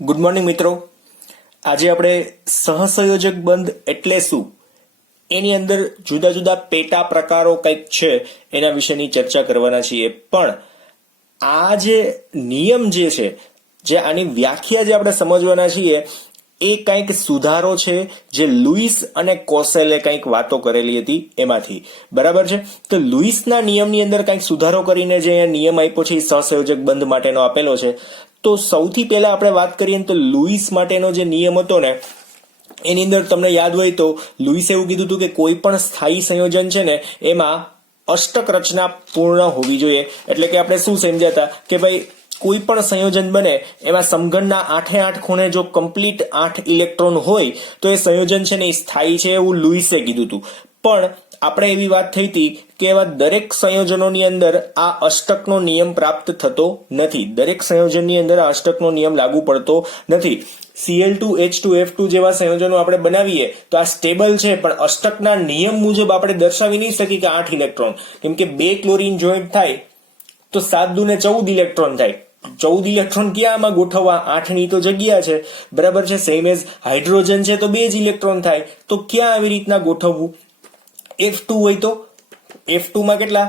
Good morning મિત્રો. આજે આપણે સહસંયોજક બંધ એટલે શું, એની અંદર જુદા જુદા પેટા પ્રકારો કંઈક છે એના વિશેની ચર્ચા કરવાના છીએ. પણ આ જે નિયમ જે છે, જે આની વ્યાખ્યા જે આપણે સમજવાના છીએ, એ કંઈક સુધારો છે જે લુઈસ અને કોસેલે કંઈક વાતો કરેલી હતી એમાંથી. બરાબર છે? તો લુઈસના નિયમની અંદર કંઈક સુધારો કરીને જે અહીંયા નિયમ આપ્યો છે એ સહસંયોજક બંધ માટેનો આપેલો છે. તો સૌથી પહેલા આપણે વાત કરીએ તો લુઈસ માટેનો જે નિયમ હતો ને, એની અંદર તમને યાદ હોય તો લુઈસે એવું કીધું હતું કે કોઈ પણ સ્થાયી સંયોજન છે ને એમાં અષ્ટક રચના પૂર્ણ હોવી જોઈએ. એટલે કે આપણે શું સમજ્યા હતા કે ભાઈ કોઈ પણ સંયોજન બને એમાં સમઘનના 8 ખૂણે જો કમ્પ્લીટ 8 ઇલેક્ટ્રોન હોય તો એ સંયોજન છે ને એ સ્થાયી છે, એવું લુઈસે કીધું હતું. પણ આપણે એવી વાત થઈ હતી કે એવા દરેક સંયોજનોની અંદર આ અષ્ટકનો નિયમ પ્રાપ્ત થતો નથી. દરેક સંયોજનની અંદર આ અષ્ટકનો નિયમ લાગુ પડતો નથી. Cl2H2F2 જેવા સંયોજનો આપણે બનાવીએ તો આ સ્ટેબલ છે, પણ અષ્ટકના નિયમ મુજબ આપણે દર્શાવી નહીં શકીએ કે 8 ઇલેક્ટ્રોન. કેમ કે 2 ક્લોરીન જોઈન્ટ થાય તો 7 દુ 14 ઇલેક્ટ્રોન થાય. 14 ઇલેક્ટ્રોન ક્યાં આમાં ગોઠવવા? 8 ની તો જગ્યા છે. બરાબર છે? સેમ એઝ હાઇડ્રોજન છે તો 2 જ ઇલેક્ટ્રોન થાય, તો ક્યાં આવી રીતના ગોઠવવું? F2 હોય તો F2 માં કેટલા?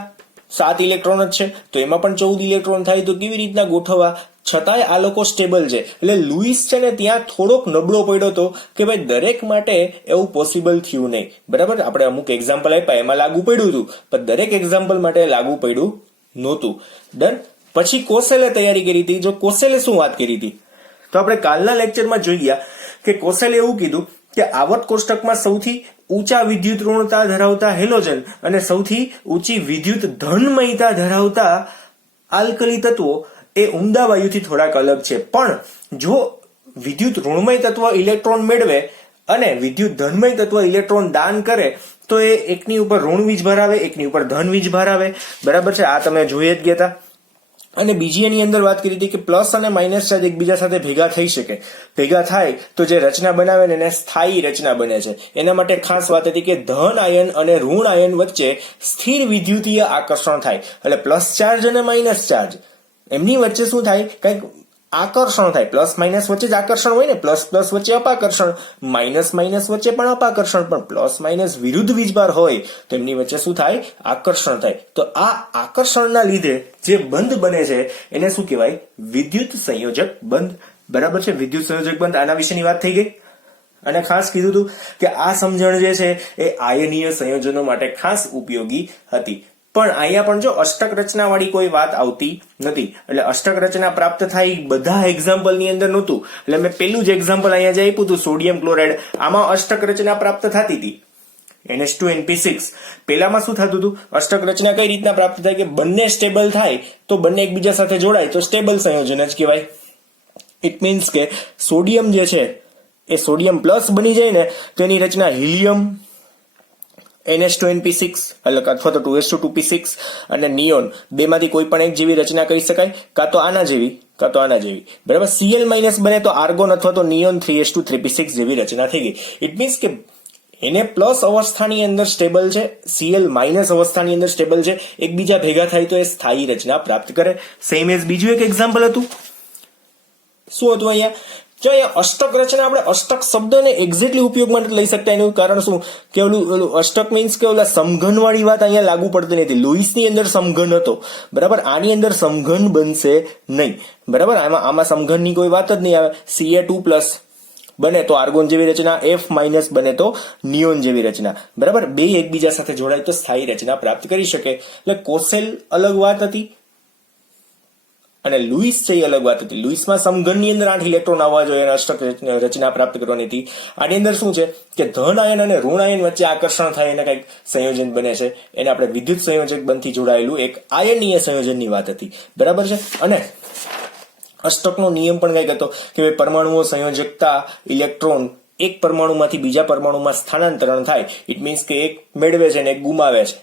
7 ઇલેક્ટ્રોન જ છે, તો એમાં પણ 14 ઇલેક્ટ્રોન થાય, તો કેવી રીતના ગોઠવવા? છતાંય આ લોકો સ્ટેબલ છે. એટલે લુઈસ છે ને ત્યાં થોડોક નબળો પડ્યો હતો કે ભાઈ દરેક માટે એવું પોસિબલ થયું નહીં. બરાબર? આપણે અમુક એક્ઝામ્પલ આપ્યા એમાં લાગુ પડ્યું હતું, પણ દરેક એક્ઝામ્પલ માટે લાગુ પડ્યું નહોતું. ડન. પછી કોસેલે તૈયારી કરી હતી. જો કોસેલે શું વાત કરી હતી તો આપણે કાલના લેક્ચરમાં જોઈ ગયા કે કોસેલે એવું કીધું કે આવર્ત કોષ્ટકમાં સૌથી ઊંચા વિદ્યુત ઋણતા ધરાવતા હેલોજન અને સૌથી ઊંચી વિદ્યુત ધનમયતા ધરાવતા આલ્કલી તત્વો એ ઉમદા વાયુથી થોડાક અલગ છે. પણ જો વિદ્યુત ઋણમય તત્વ ઇલેક્ટ્રોન મેળવે અને વિદ્યુત ધનમય તત્વ ઇલેક્ટ્રોન દાન કરે તો એ એકની ઉપર ઋણ વીજ ભરાવે, એકની ઉપર ધન વીજ ભરાવે. બરાબર છે? આ તમે જોઈ જ ગયા હતા. અને બીજી એની અંદર વાત કરી હતી કે પ્લસ અને માઇનસ ચાર્જ એકબીજા સાથે ભેગા થઈ શકે. ભેગા થાય તો જે રચના બનાવે ને એને સ્થાયી રચના બને છે. એના માટે ખાસ વાત હતી કે ધન આયન અને ઋણ આયન વચ્ચે સ્થિર વિદ્યુતીય આકર્ષણ થાય. એટલે પ્લસ ચાર્જ અને માઇનસ ચાર્જ એમની વચ્ચે શું થાય? કંઈક આકર્ષણ થાય. પ્લસ માઇનસ વચ્ચે જ આકર્ષણ હોય ને. પ્લસ પ્લસ વચ્ચે અપાકર્ષણ, માઇનસ માઇનસ વચ્ચે પણ અપાકર્ષણ. પણ પ્લસ માઇનસ વિરુદ્ધ વીજભાર હોય તો એમની વચ્ચે શું થાય? આકર્ષણ થાય. તો આ આકર્ષણના લીધે જે બંધ બને છે એને શું કહેવાય? વિદ્યુત સંયોજક બંધ. બરાબર છે? વિદ્યુત સંયોજક બંધ. આના વિશેની વાત થઈ ગઈ. અને ખાસ કીધું હતું કે આ સમજણ જે છે એ આયનીય સંયોજનો માટે ખાસ ઉપયોગી હતી. પણ અહીંયા પણ જો અષ્ટક રચના વાળી કોઈ વાત આવતી નથી. એટલે અષ્ટક રચના પ્રાપ્ત થાય બધા એક્ઝામ્પલ ની અંદર નહોતું. એટલે મેં પેલું જ એક્ઝામ્પલ અહીંયા જે આપ્યું હતું સોડિયમ ક્લોરાઇડ, આમાં અષ્ટક રચના પ્રાપ્ત થતી હતી. NH2NP6 પેલામાં શું થતું હતું? અષ્ટક રચના કઈ રીતના પ્રાપ્ત થાય કે બંને સ્ટેબલ થાય તો બંને એકબીજા સાથે જોડાય તો સ્ટેબલ સંયોજન જ કહેવાય. ઇટ મીન્સ કે સોડિયમ જે છે એ સોડિયમ પ્લસ બની જાય ને તો એની રચના હિલિયમ NH2NP6 અથવા તો 2s2 અને નિયોન બેમાંથી કોઈ પણ એક જેવી રચના કરી શકાય, કાં તો આના જેવી કાં તો આના જેવી. બરાબર? Cl માઇનસ બને તો આર્ગોન અથવા તો નિયોન 3s2 જેવી રચના થઈ ગઈ. ઇટ મીન્સ કે એને પ્લસ અવસ્થાની અંદર સ્ટેબલ છે, Cl માઇનસ અવસ્થાની અંદર સ્ટેબલ છે, એકબીજા ભેગા થાય તો એ સ્થાયી રચના પ્રાપ્ત કરે. સેમ એઝ બીજું એક એક્ઝામ્પલ હતું. શું હતું અહીંયા? જો અહીંયા અષ્ટક રચના, આપણે અષ્ટક શબ્દને એક્ઝેક્ટલી ઉપયોગમાં નથી લઈ શકતા. એનું કારણ શું કે ઓલું અષ્ટક મીન્સ કે ઓલા સમઘન વાળી વાત અહીંયા લાગુ પડતી નથી. લુઈસની અંદર સમઘન હતો. બરાબર? આની અંદર સમઘન બનશે નહીં. બરાબર? આમાં સમઘનની કોઈ વાત જ નહીં આવે. Ca2+ બને તો આર્ગોન જેવી રચના, F- બને તો નિયોન જેવી રચના. બરાબર? બે એકબીજા સાથે જોડાય તો સ્થાયી રચના પ્રાપ્ત કરી શકે. એટલે કોસેલ અલગ વાત હતી અને લુઈસ છે એ અલગ વાત હતી. લુઈસમાં સમઘનની અંદર 8 ઇલેક્ટ્રોન આવવા જોઈએ અને અષ્ટક રચના પ્રાપ્ત કરવાની હતી. આની અંદર શું છે કે ધન આયન અને ઋણ આયન વચ્ચે આકર્ષણ થાય અને કંઈક સંયોજન બને છે. એને આપણે વિદ્યુત સંયોજક બંધથી જોડાયેલું એક આયનીય સંયોજનની વાત હતી. બરાબર છે? અને અષ્ટકનો નિયમ પણ કંઈક હતો કે ભાઈ પરમાણુઓ સંયોજકતા ઇલેક્ટ્રોન એક પરમાણુમાંથી બીજા પરમાણુમાં સ્થાનાંતરણ થાય. ઇટ મીન્સ કે એક મેળવે છે અને એક ગુમાવે છે.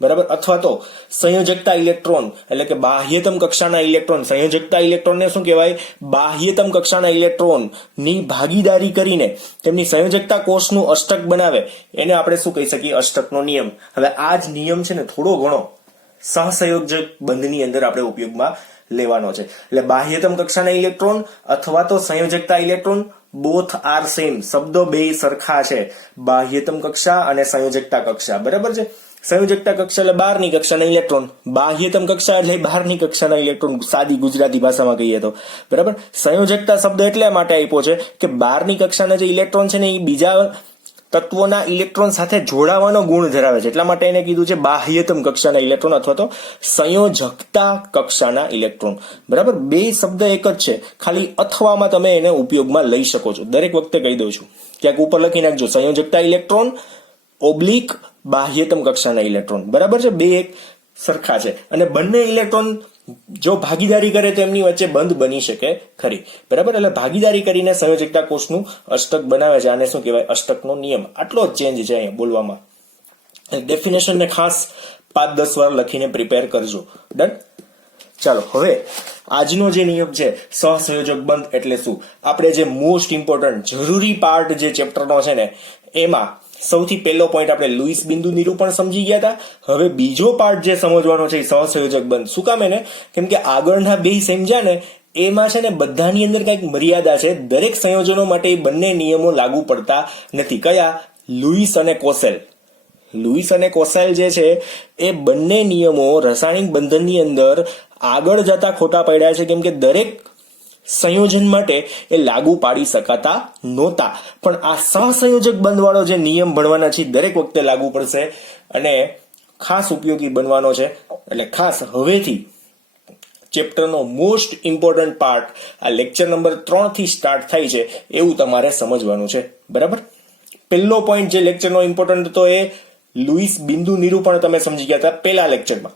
બરાબર? અથવા તો સંયોજકતા ઇલેક્ટ્રોન એટલે કે બાહ્યતમ કક્ષાના ઇલેક્ટ્રોન, સંયોજકતા ઇલેક્ટ્રોનને શું કહેવાય? બાહ્યતમ કક્ષાના ઇલેક્ટ્રોન ની ભાગીદારી કરીને તેમની સંયોજકતા કોષનું અષ્ટક બનાવે. એને આપણે શું કહી શકીએ? અષ્ટકનો નિયમ. હવે આ જ નિયમ છે ને થોડો ઘણો સહસંયોજક બંધની અંદર આપણે ઉપયોગમાં લેવાનો છે. એટલે બાહ્યતમ કક્ષાના ઇલેક્ટ્રોન અથવા તો સંયોજકતા ઇલેક્ટ્રોન બોથ આર સેમ, શબ્દો બે સરખા છે, બાહ્યતમ કક્ષા અને સંયોજકતા કક્ષા. બરાબર છે. સંયોજકતા કક્ષા એટલે બહારની કક્ષાના ઇલેક્ટ્રોન, બાહ્યતમ કક્ષા એટલે બહારની કક્ષાના ઇલેક્ટ્રોન, સાદી ગુજરાતી ભાષામાં કહીએ તો. બરાબર. સંયોજકતા શબ્દ એટલે માટે આપ્યો છે કે બહારની કક્ષાના જે ઇલેક્ટ્રોન છે ને એ બીજા તત્વોના ઇલેક્ટ્રોન સાથે જોડાવાનો ગુણ ધરાવે છે, એટલા માટે એને કીધું છે બાહ્યતમ કક્ષાના ઇલેક્ટ્રોન અથવા તો સંયોજકતા કક્ષાના ઇલેક્ટ્રોન. બરાબર. બે શબ્દ એક જ છે, ખાલી અથવામાં તમે એને ઉપયોગમાં લઈ શકો છો. દરેક વખતે કહી દઉં છું, ક્યાંક ઉપર લખી નાખજો સંયોજકતા ઇલેક્ટ્રોન ઓબ્લિક બાહ્યતમ કક્ષાના ઇલેક્ટ્રોન. બરાબર છે. બે એક સરખા છે અને બંને ઇલેક્ટ્રોન જો ભાગીદારી કરે તો એમની વચ્ચે બંધ બની શકે ખરી. બરાબર. એટલે ભાગીદારી કરીને સંયોજકતા કોષનું અષ્ટક બનાવે છે. આને શું કહેવાય? અષ્ટકનો નિયમ. આટલો જ ચેન્જ છે અહીંયા બોલવામાં. ડેફિનેશન ને ખાસ 5-10 વાર લખીને પ્રિપેર કરજો. ડન. ચાલો હવે આજનો જે નિયમ છે સહસંયોજક બંધ એટલે શું, આપણે જે મોસ્ટ ઇમ્પોર્ટન્ટ જરૂરી પાર્ટ જે ચેપ્ટરનો છે ને એમાં સૌથી પહેલો પોઈન્ટ આપણે લુઈસ બિંદુ નિરૂપણ સમજી ગયા હતા. હવે બીજો પાર્ટ જે સમજવાનો છે એ સહસંયોજક બંધ. શું કામ એને? કેમ કે આગળના બે સમજ્યા ને એમાં છે ને બધાની અંદર કઈક મર્યાદા છે. દરેક સંયોજનો માટે એ બંને નિયમો લાગુ પડતા નથી. કયા? લુઈસ અને કોસેલ. લુઈસ અને કોસેલ જે છે એ બંને નિયમો રાસાયણિક બંધનની અંદર આગળ જતા ખોટા પડ્યા છે, કેમ કે દરેક સંયોજન માટે એ લાગુ પાડી શકાતા નહોતા. પણ આ સહસંયોજક બંધવાળો જે નિયમ ભણવાના છે દરેક વખતે લાગુ પડશે અને ખાસ ઉપયોગી બનવાનો છે. એટલે ખાસ હવેથી ચેપ્ટરનો મોસ્ટ ઇમ્પોર્ટન્ટ પાર્ટ આ લેક્ચર નંબર 3 થી સ્ટાર્ટ થાય છે એવું તમારે સમજવાનું છે. બરાબર. પહેલો પોઈન્ટ જે લેક્ચરનો ઇમ્પોર્ટન્ટ હતો એ લુઈસ બિંદુ નિરૂપણ તમે સમજી ગયા હતા પહેલા લેક્ચરમાં,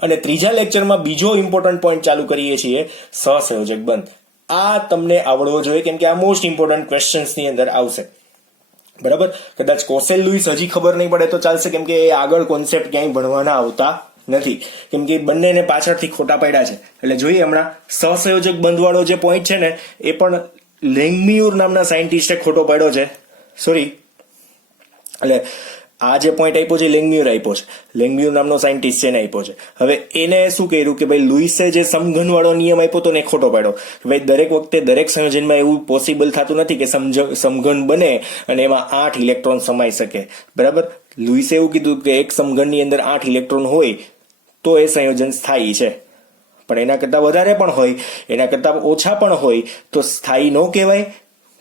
અને ત્રીજા લેક્ચરમાં બીજો ઇમ્પોર્ટન્ટ પોઈન્ટ ચાલુ કરીએ છીએ સહસંયોજક બંધ. આ તમને આવડવો જોઈએ કેમ કે આ મોસ્ટ ઇમ્પોર્ટન્ટ ક્વેશ્ચન્સ ની અંદર આવશે. બરાબર. કદાચ કોસેલ લુઈસ હજી ખબર નહીં પડે તો ચાલશે, કેમ કે એ આગળ કોન્સેપ્ટ ક્યાંય ભણવાના આવતા નથી, કેમ કે બંનેને પાછળથી ખોટા પડ્યા છે. એટલે જોઈએ હમણાં સહસંયોજક બંધવાળો જે પોઈન્ટ છે ને એ પણ લેંગમ્યુર નામના સાયન્ટિસ્ટે ખોટો પાડ્યો છે. સોરી, એટલે આ જે પોઈન્ટ આપ્યો છે લેંગમ્યુર આપ્યો છે. લેંગમ્યુર નામનો સાયન્ટિસ્ટ છે ને આપ્યો છે. હવે એને શું કર્યું કે ભાઈ લુઈસે જે સમઘન વાળો નિયમ આપ્યો તો ને ખોટો પાડ્યો. ભાઈ દરેક વખતે દરેક સંયોજનમાં એવું પોસિબલ થતું નથી કે સમઘન બને અને એમાં 8 ઇલેક્ટ્રોન સમાઈ શકે. બરાબર. લુઈસે એવું કીધું કે એક સમઘનની અંદર 8 ઇલેક્ટ્રોન હોય તો એ સંયોજન સ્થાયી છે, પણ એના કરતા વધારે પણ હોય, એના કરતા ઓછા પણ હોય તો સ્થાયી ન કહેવાય.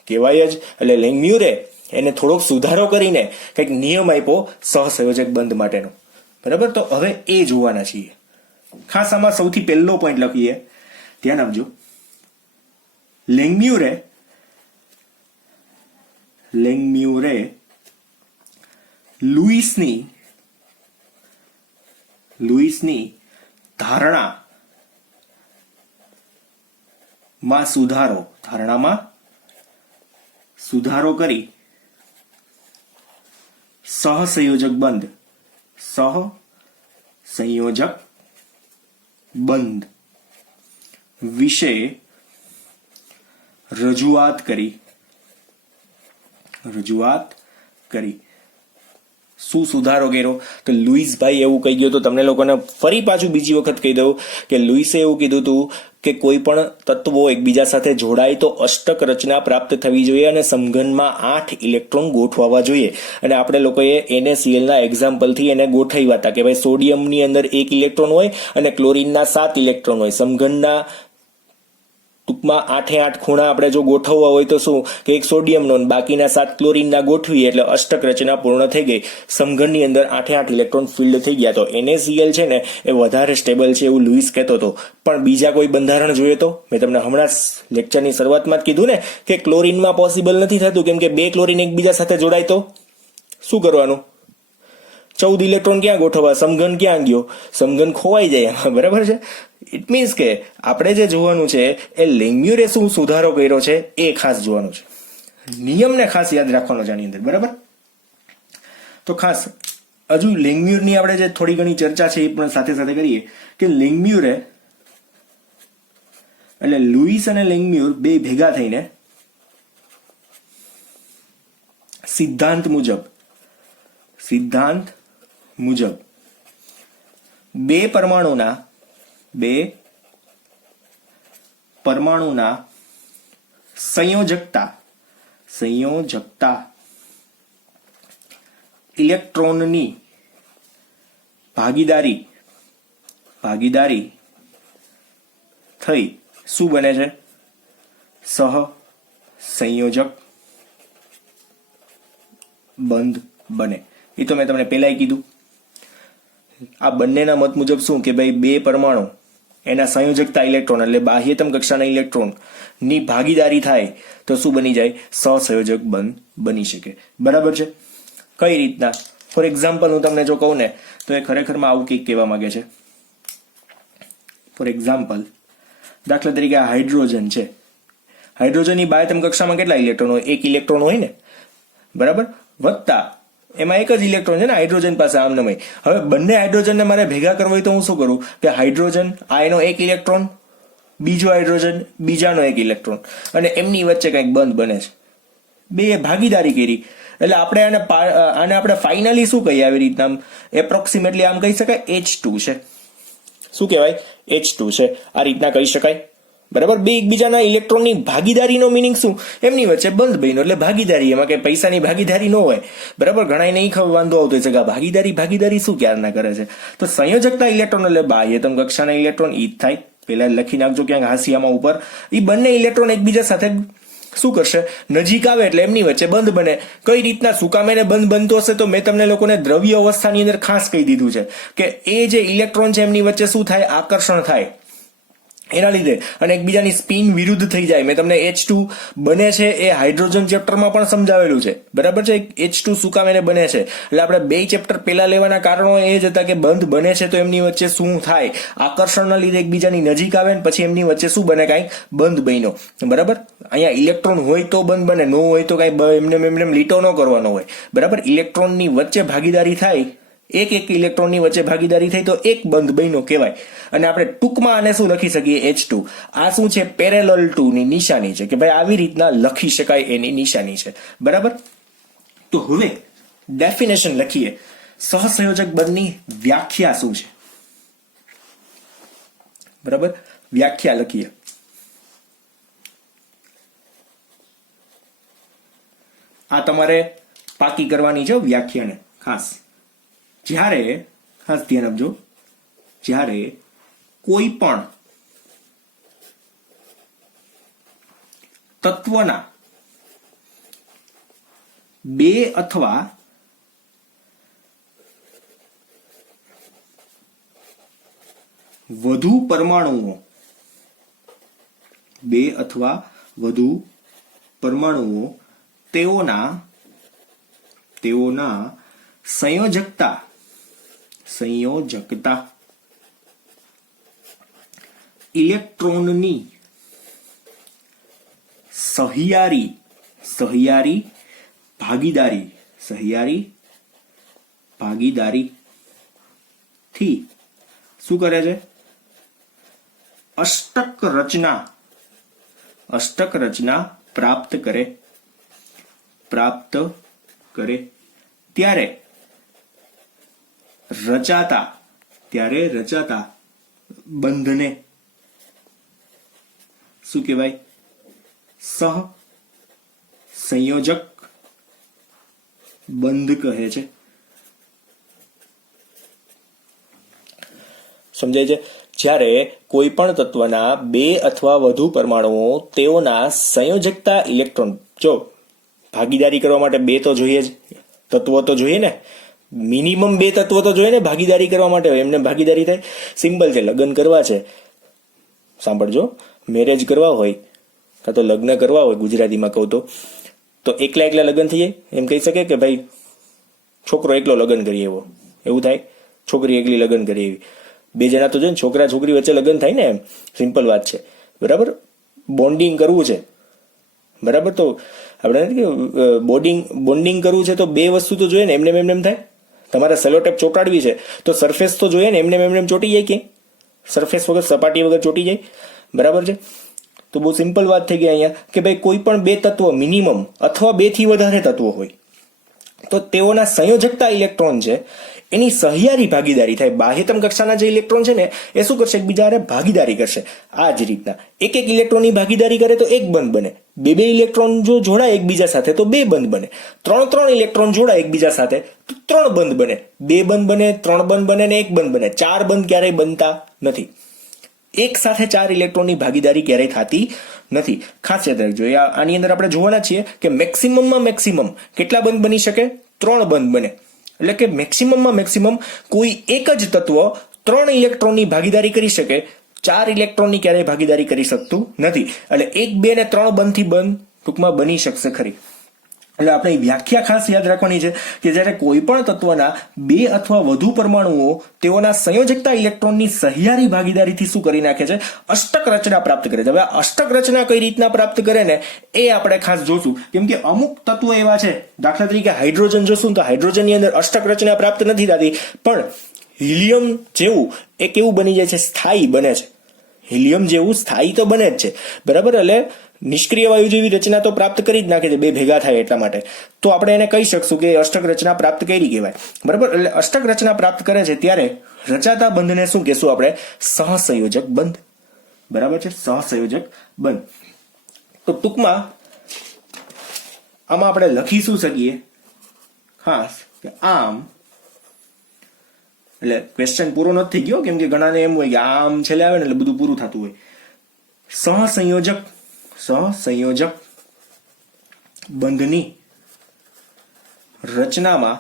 કહેવાય જ. એટલે લેંગમ્યુરે એને થોડોક સુધારો કરીને કંઈક નિયમ આપ્યો સહસંયોજક બંધ માટેનો. બરાબર. તો હવે એ જોવાના છીએ. ખાસ આમાં સૌથી પહેલો પોઈન્ટ લખીએ, ધ્યાન આપજો. લેંગમ્યુરે લુઈસની ધારણામાં સુધારો કરી સહસંયોજક બંધ વિશે રજૂઆત કરી. શું સુધારો કર્યો? તો લુઈસભાઈ એવું કહી ગયો તો તમને લોકોને ફરી પાછું બીજી વખત કહી દઉં કે લુઈસે એવું કીધું હતું કે કોઈ પણ તત્વો એકબીજા સાથે જોડાય તો અષ્ટક રચના પ્રાપ્ત થવી જોઈએ અને સમઘનમાં 8 ઇલેક્ટ્રોન ગોઠવવા જોઈએ. અને આપણે લોકોએ NaCl ના એક્ઝામ્પલથી એને ગોઠવ્યા હતા કે ભાઈ સોડિયમની અંદર 1 ઇલેક્ટ્રોન હોય અને ક્લોરીનના 7 ઇલેક્ટ્રોન હોય. સમઘનના ટૂંકમાં 8 ખૂણા આપણે જો ગોઠવવા હોય તો શું કે એક સોડિયમનો બાકીના 7 ક્લોરીનના ગોઠવીએ એટલે અષ્ટક રચના પૂર્ણ થઈ ગઈ. સમઘનની અંદર 8 ઇલેક્ટ્રોન ફિલ્ડ થઈ ગયા. તો NaCl છે ને એ વધારે સ્ટેબલ છે એવું લુઈસ કહેતો હતો. પણ બીજા કોઈ બંધારણ જોઈએ તો મેં તમને હમણાં લેક્ચરની શરૂઆતમાં જ કીધું ને કે ક્લોરીનમાં પોસિબલ નથી થતું, કેમ કે 2 ક્લોરીન એકબીજા સાથે જોડાય તો શું કરવાનું? 14 ઇલેક્ટ્રોન ક્યાં ગોઠવવા? સમઘન ક્યાં ગયો? સમઘન ખોવાઈ જાય. બરાબર છે. ઇટ મીન્સ કે આપણે જે જોવાનું છે એ લેંગમ્યુરે શું સુધારો કર્યો છે એ ખાસ જોવાનું છે. નિયમને ખાસ યાદ રાખવાનો છે આની અંદર. બરાબર. તો ખાસ હજુ લેંગમ્યુરની આપણે જે થોડી ઘણી ચર્ચા છે એ પણ સાથે સાથે કરીએ કે લેંગમ્યુરે એટલે લુઈસ અને લેંગમ્યુર બે ભેગા થઈને સિદ્ધાંત મુજબ બે પરમાણુના સંયોજકતા ઇલેક્ટ્રોનની ભાગીદારી થઈ શું બને છે? સહસંયોજક બંધ બને. એ તો મેં તમને પહેલા કીધું. આ બંનેના મત મુજબ શું કે ભાઈ બે પરમાણુ એના સંયોજકતા ઇલેક્ટ્રોન એટલે બાહ્યતમ કક્ષાના ઇલેક્ટ્રોન ની ભાગીદારી થાય તો શું બની જાય? સહસંયોજક બંધ બની શકે. બરાબર છે? કઈ રીતના? ફોર એક્ઝામ્પલ હું તમને જો કહું ને તો એ ખરેખરમાં આવું કંઈક કહેવા માંગે છે. ફોર એક્ઝામ્પલ, દાખલા તરીકે આ હાઇડ્રોજન છે. હાઇડ્રોજનની બાહ્યતમ કક્ષામાં કેટલા ઇલેક્ટ્રોન હોય? એક ઇલેક્ટ્રોન હોય ને, બરાબર? વત્તા એમાં એક જ ઇલેક્ટ્રોન છે ને હાઇડ્રોજન પાસે આમનામ. હવે બંને હાઇડ્રોજનને મારે ભેગા કરવા હોય તો હું શું કરું કે હાઇડ્રોજન આ એનો એક ઇલેક્ટ્રોન, બીજો હાઇડ્રોજન બીજાનો એક ઇલેક્ટ્રોન, અને એમની વચ્ચે કંઈક બંધ બને છે. બે ભાગીદારી કરી એટલે આપણે આને આપણે ફાઇનલી શું કહીએ? આવી રીતના એપ્રોક્સિમેટલી આમ કહી શકાય H2 છે. શું કહેવાય? H2 છે. આ રીતના કહી શકાય. બરાબર? બે એકબીજાના ઇલેક્ટ્રોનની ભાગીદારીનો મિનિંગ શું? એમની વચ્ચે બંધ બન્યો એટલે ભાગીદારી. એમાં કે પૈસાની ભાગીદારી ન હોય. બરાબર? ઘણા નહીં વાંધો આવતો છે કે ભાગીદારી શું ક્યારના કરે છે? તો સંયોજકતા ઇલેક્ટ્રોન એટલે બાહ્યતમ કક્ષાના ઇલેક્ટ્રોન ઈ જ થાય. પેલા લખી નાખજો ક્યાંક હાંસિયામાં ઉપર. એ બંને ઇલેક્ટ્રોન એકબીજા સાથે શું કરશે? નજીક આવે એટલે એમની વચ્ચે બંધ બને. કઈ રીતના શું કામ એને બંધ બનતો હશે? તો મેં તમને લોકોને દ્રવ્ય અવસ્થાની અંદર ખાસ કહી દીધું છે કે એ જે ઇલેક્ટ્રોન છે એમની વચ્ચે શું થાય? આકર્ષણ થાય. એના લીધે અને એકબીજાની સ્પિન વિરુદ્ધ થઈ જાય. મેં તમને H2 બને છે એ હાઇડ્રોજન ચેપ્ટરમાં પણ સમજાવેલું છે. બરાબર છે? H2 શું કામ એને બને છે એટલે આપણે બે ચેપ્ટર પહેલા લેવાના કારણો એ જ હતા કે બંધ બને છે તો એમની વચ્ચે શું થાય? આકર્ષણના લીધે એકબીજાની નજીક આવે ને પછી એમની વચ્ચે શું બને? કાંઈક બંધ બન્યો. બરાબર? અહીંયા ઇલેક્ટ્રોન હોય તો બંધ બને, ન હોય તો કાંઈ એમને લીટો ન કરવાનો હોય. બરાબર? ઇલેક્ટ્રોનની વચ્ચે ભાગીદારી થાય, એક ઇલેક્ટ્રોનની વચ્ચે ભાગીદારી થઈ તો એક બંધ બન્યો કહેવાય. અને આપણે ટૂંકમાં આને શું લખી શકીએ? H2. આ શું છે? પેરેલલ ટુ ની નિશાની છે કે ભાઈ આવી રીતના લખી શકાય એની નિશાની છે. બરાબર? તો હવે ડેફિનેશન લખીએ. સહસંયોજક બંધની વ્યાખ્યા શું છે? બરાબર? વ્યાખ્યા લખીએ. આ તમારે પાકી કરવાની છે વ્યાખ્યાને ખાસ. ખાસ ધ્યાન આપજો, જ્યારે કોઈ પણ તત્વના બે અથવા વધુ પરમાણુઓ તેઓના સંયોજકતા ઇલેક્ટ્રોનની સહિયારી ભાગીદારી થી શું કરે છે? અષ્ટક રચના પ્રાપ્ત કરે ત્યારે રચાતા બંધને શું કહેવાય? સહસંયોજક બંધ કહે છે. સમજાય છે? જ્યારે કોઈ પણ તત્વના બે અથવા વધુ પરમાણુઓ તેઓના સંયોજકતા ઇલેક્ટ્રોન, જો ભાગીદારી કરવા માટે બે તો જોઈએ જ, તત્વો તો જોઈએ ને, મિનિમમ બે તત્વો તો જોઈએ ને ભાગીદારી કરવા માટે. એમને ભાગીદારી થાય. સિમ્પલ છે. લગ્ન કરવા છે, સાંભળજો, મેરેજ કરવા હોય કાં તો લગ્ન કરવા હોય, ગુજરાતીમાં કહું તો એકલા લગ્ન થઈ જાય. એમ કહી શકે કે ભાઈ છોકરો એકલો લગ્ન કરી એવો, એવું થાય? છોકરી એકલી લગ્ન કરી એવી? બે જણા તો છે ને, છોકરા છોકરી વચ્ચે લગ્ન થાય ને, એમ સિમ્પલ વાત છે. બરાબર? બોન્ડિંગ કરવું છે. બરાબર? તો આપણે બોન્ડિંગ કરવું છે તો બે વસ્તુ તો જોઈએ ને. એમ થાય? તમારે સેલોટેપ ચોંટાડવી છે તો સરફેસ તો જોઈએ ને. એમને ચોંટી જાય કે? સરફેસ વગર, સપાટી વગર ચોંટી જાય? બરાબર છે? તો બહુ સિમ્પલ વાત થઈ ગઈ અહીંયા કે ભાઈ કોઈ પણ બે તત્વો મિનિમમ અથવા બે થી વધારે તત્વો હોય તો તેઓના સંયોજકતા ઇલેક્ટ્રોન છે એની સહિયારી ભાગીદારી થાય. બાહ્યતમ કક્ષાના જે ઇલેક્ટ્રોન છે ને એ શું કરશે, એકબીજા હારે ભાગીદારી કરશે. આ જ રીતના એક ઇલેક્ટ્રોનની ભાગીદારી કરે તો એક બંધ બને, બે ઇલેક્ટ્રોન જો જોડાય એકબીજા સાથે તો બે બંધ બને, ત્રણ ઇલેક્ટ્રોન જોડાય એકબીજા સાથે તો ત્રણ બંધ બને, બે બંધ બને, ત્રણ બંધ બને ને એક બંધ બને. ચાર બંધ ક્યારેય બનતા નથી. એક સાથે ચાર ઇલેક્ટ્રોનની ભાગીદારી ક્યારેય થતી નથી. ખાસ યાદ રાખજો. આની અંદર આપણે જોવાના છીએ કે મેક્સિમમ કેટલા બંધ બની શકે, ત્રણ બંધ બને. એટલે કે મેક્સિમમ કોઈ એક જ તત્વ ત્રણ ઇલેક્ટ્રોનની ભાગીદારી કરી શકે, ચાર ઇલેક્ટ્રોનની ક્યારેય ભાગીદારી કરી શકતું નથી. એટલે એક, બે ને ત્રણ બંધથી બંધ ટૂંકમાં બની શકશે ખરી. એટલે આપણે વ્યાખ્યા ખાસ યાદ રાખવાની છે કે જ્યારે કોઈ પણ તત્વના બે અથવા વધુ પરમાણુઓ તેઓના સંયોજકતા ઇલેક્ટ્રોનની સહિયારી ભાગીદારીથી શું કરી નાખે છે, અષ્ટક રચના પ્રાપ્ત કરે છે. હવે આ અષ્ટક રચના કઈ રીતના પ્રાપ્ત કરે ને એ આપણે ખાસ જોશું. કેમ કે અમુક તત્વો એવા છે, દાખલા તરીકે હાઇડ્રોજન જોશું તો હાઇડ્રોજનની અંદર અષ્ટક રચના પ્રાપ્ત નથી થતી, પણ હિલિયમ જેવું એ કેવું બની જાય છે, સ્થાયી બને છે. હિલિયમ જેવું સ્થાયી તો બને જ છે, બરાબર. એટલે નિષ્ક્રિય વાયુ જેવી રચના તો પ્રાપ્ત કરી જ નાખે છે, બે ભેગા થાય એટલા માટે. તો આપણે એને કહી શકશું કે અષ્ટક રચના પ્રાપ્ત કરી કહેવાય, બરાબર. એટલે અષ્ટક રચના પ્રાપ્ત કરે છે ત્યારે રચાતા બંધને શું કહેશું આપણે, સહસંયોજક બંધ, બરાબર છે, સહસંયોજક બંધ. તો ટૂંકમાં આમાં આપણે લખી શું શકીએ ખાસ કે આમ, એટલે ક્વેશ્ચન પૂરો નથી થઈ ગયો, કેમ કે ઘણાને એમ હોય કે આમ છેલ્લે આવે ને એટલે બધું પૂરું થતું હોય. સહસંયોજક બંધની રચનામાં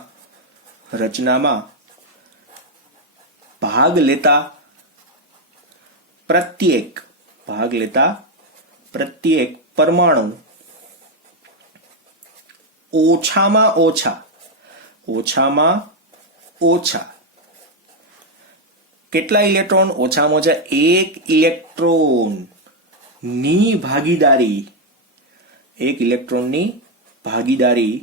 ભાગ લેતા પ્રત્યેક પરમાણુ ઓછામાં ઓછા કેટલા ઇલેક્ટ્રોન, ઓછામાં ઓછા એક ઇલેક્ટ્રોનની ભાગીદારી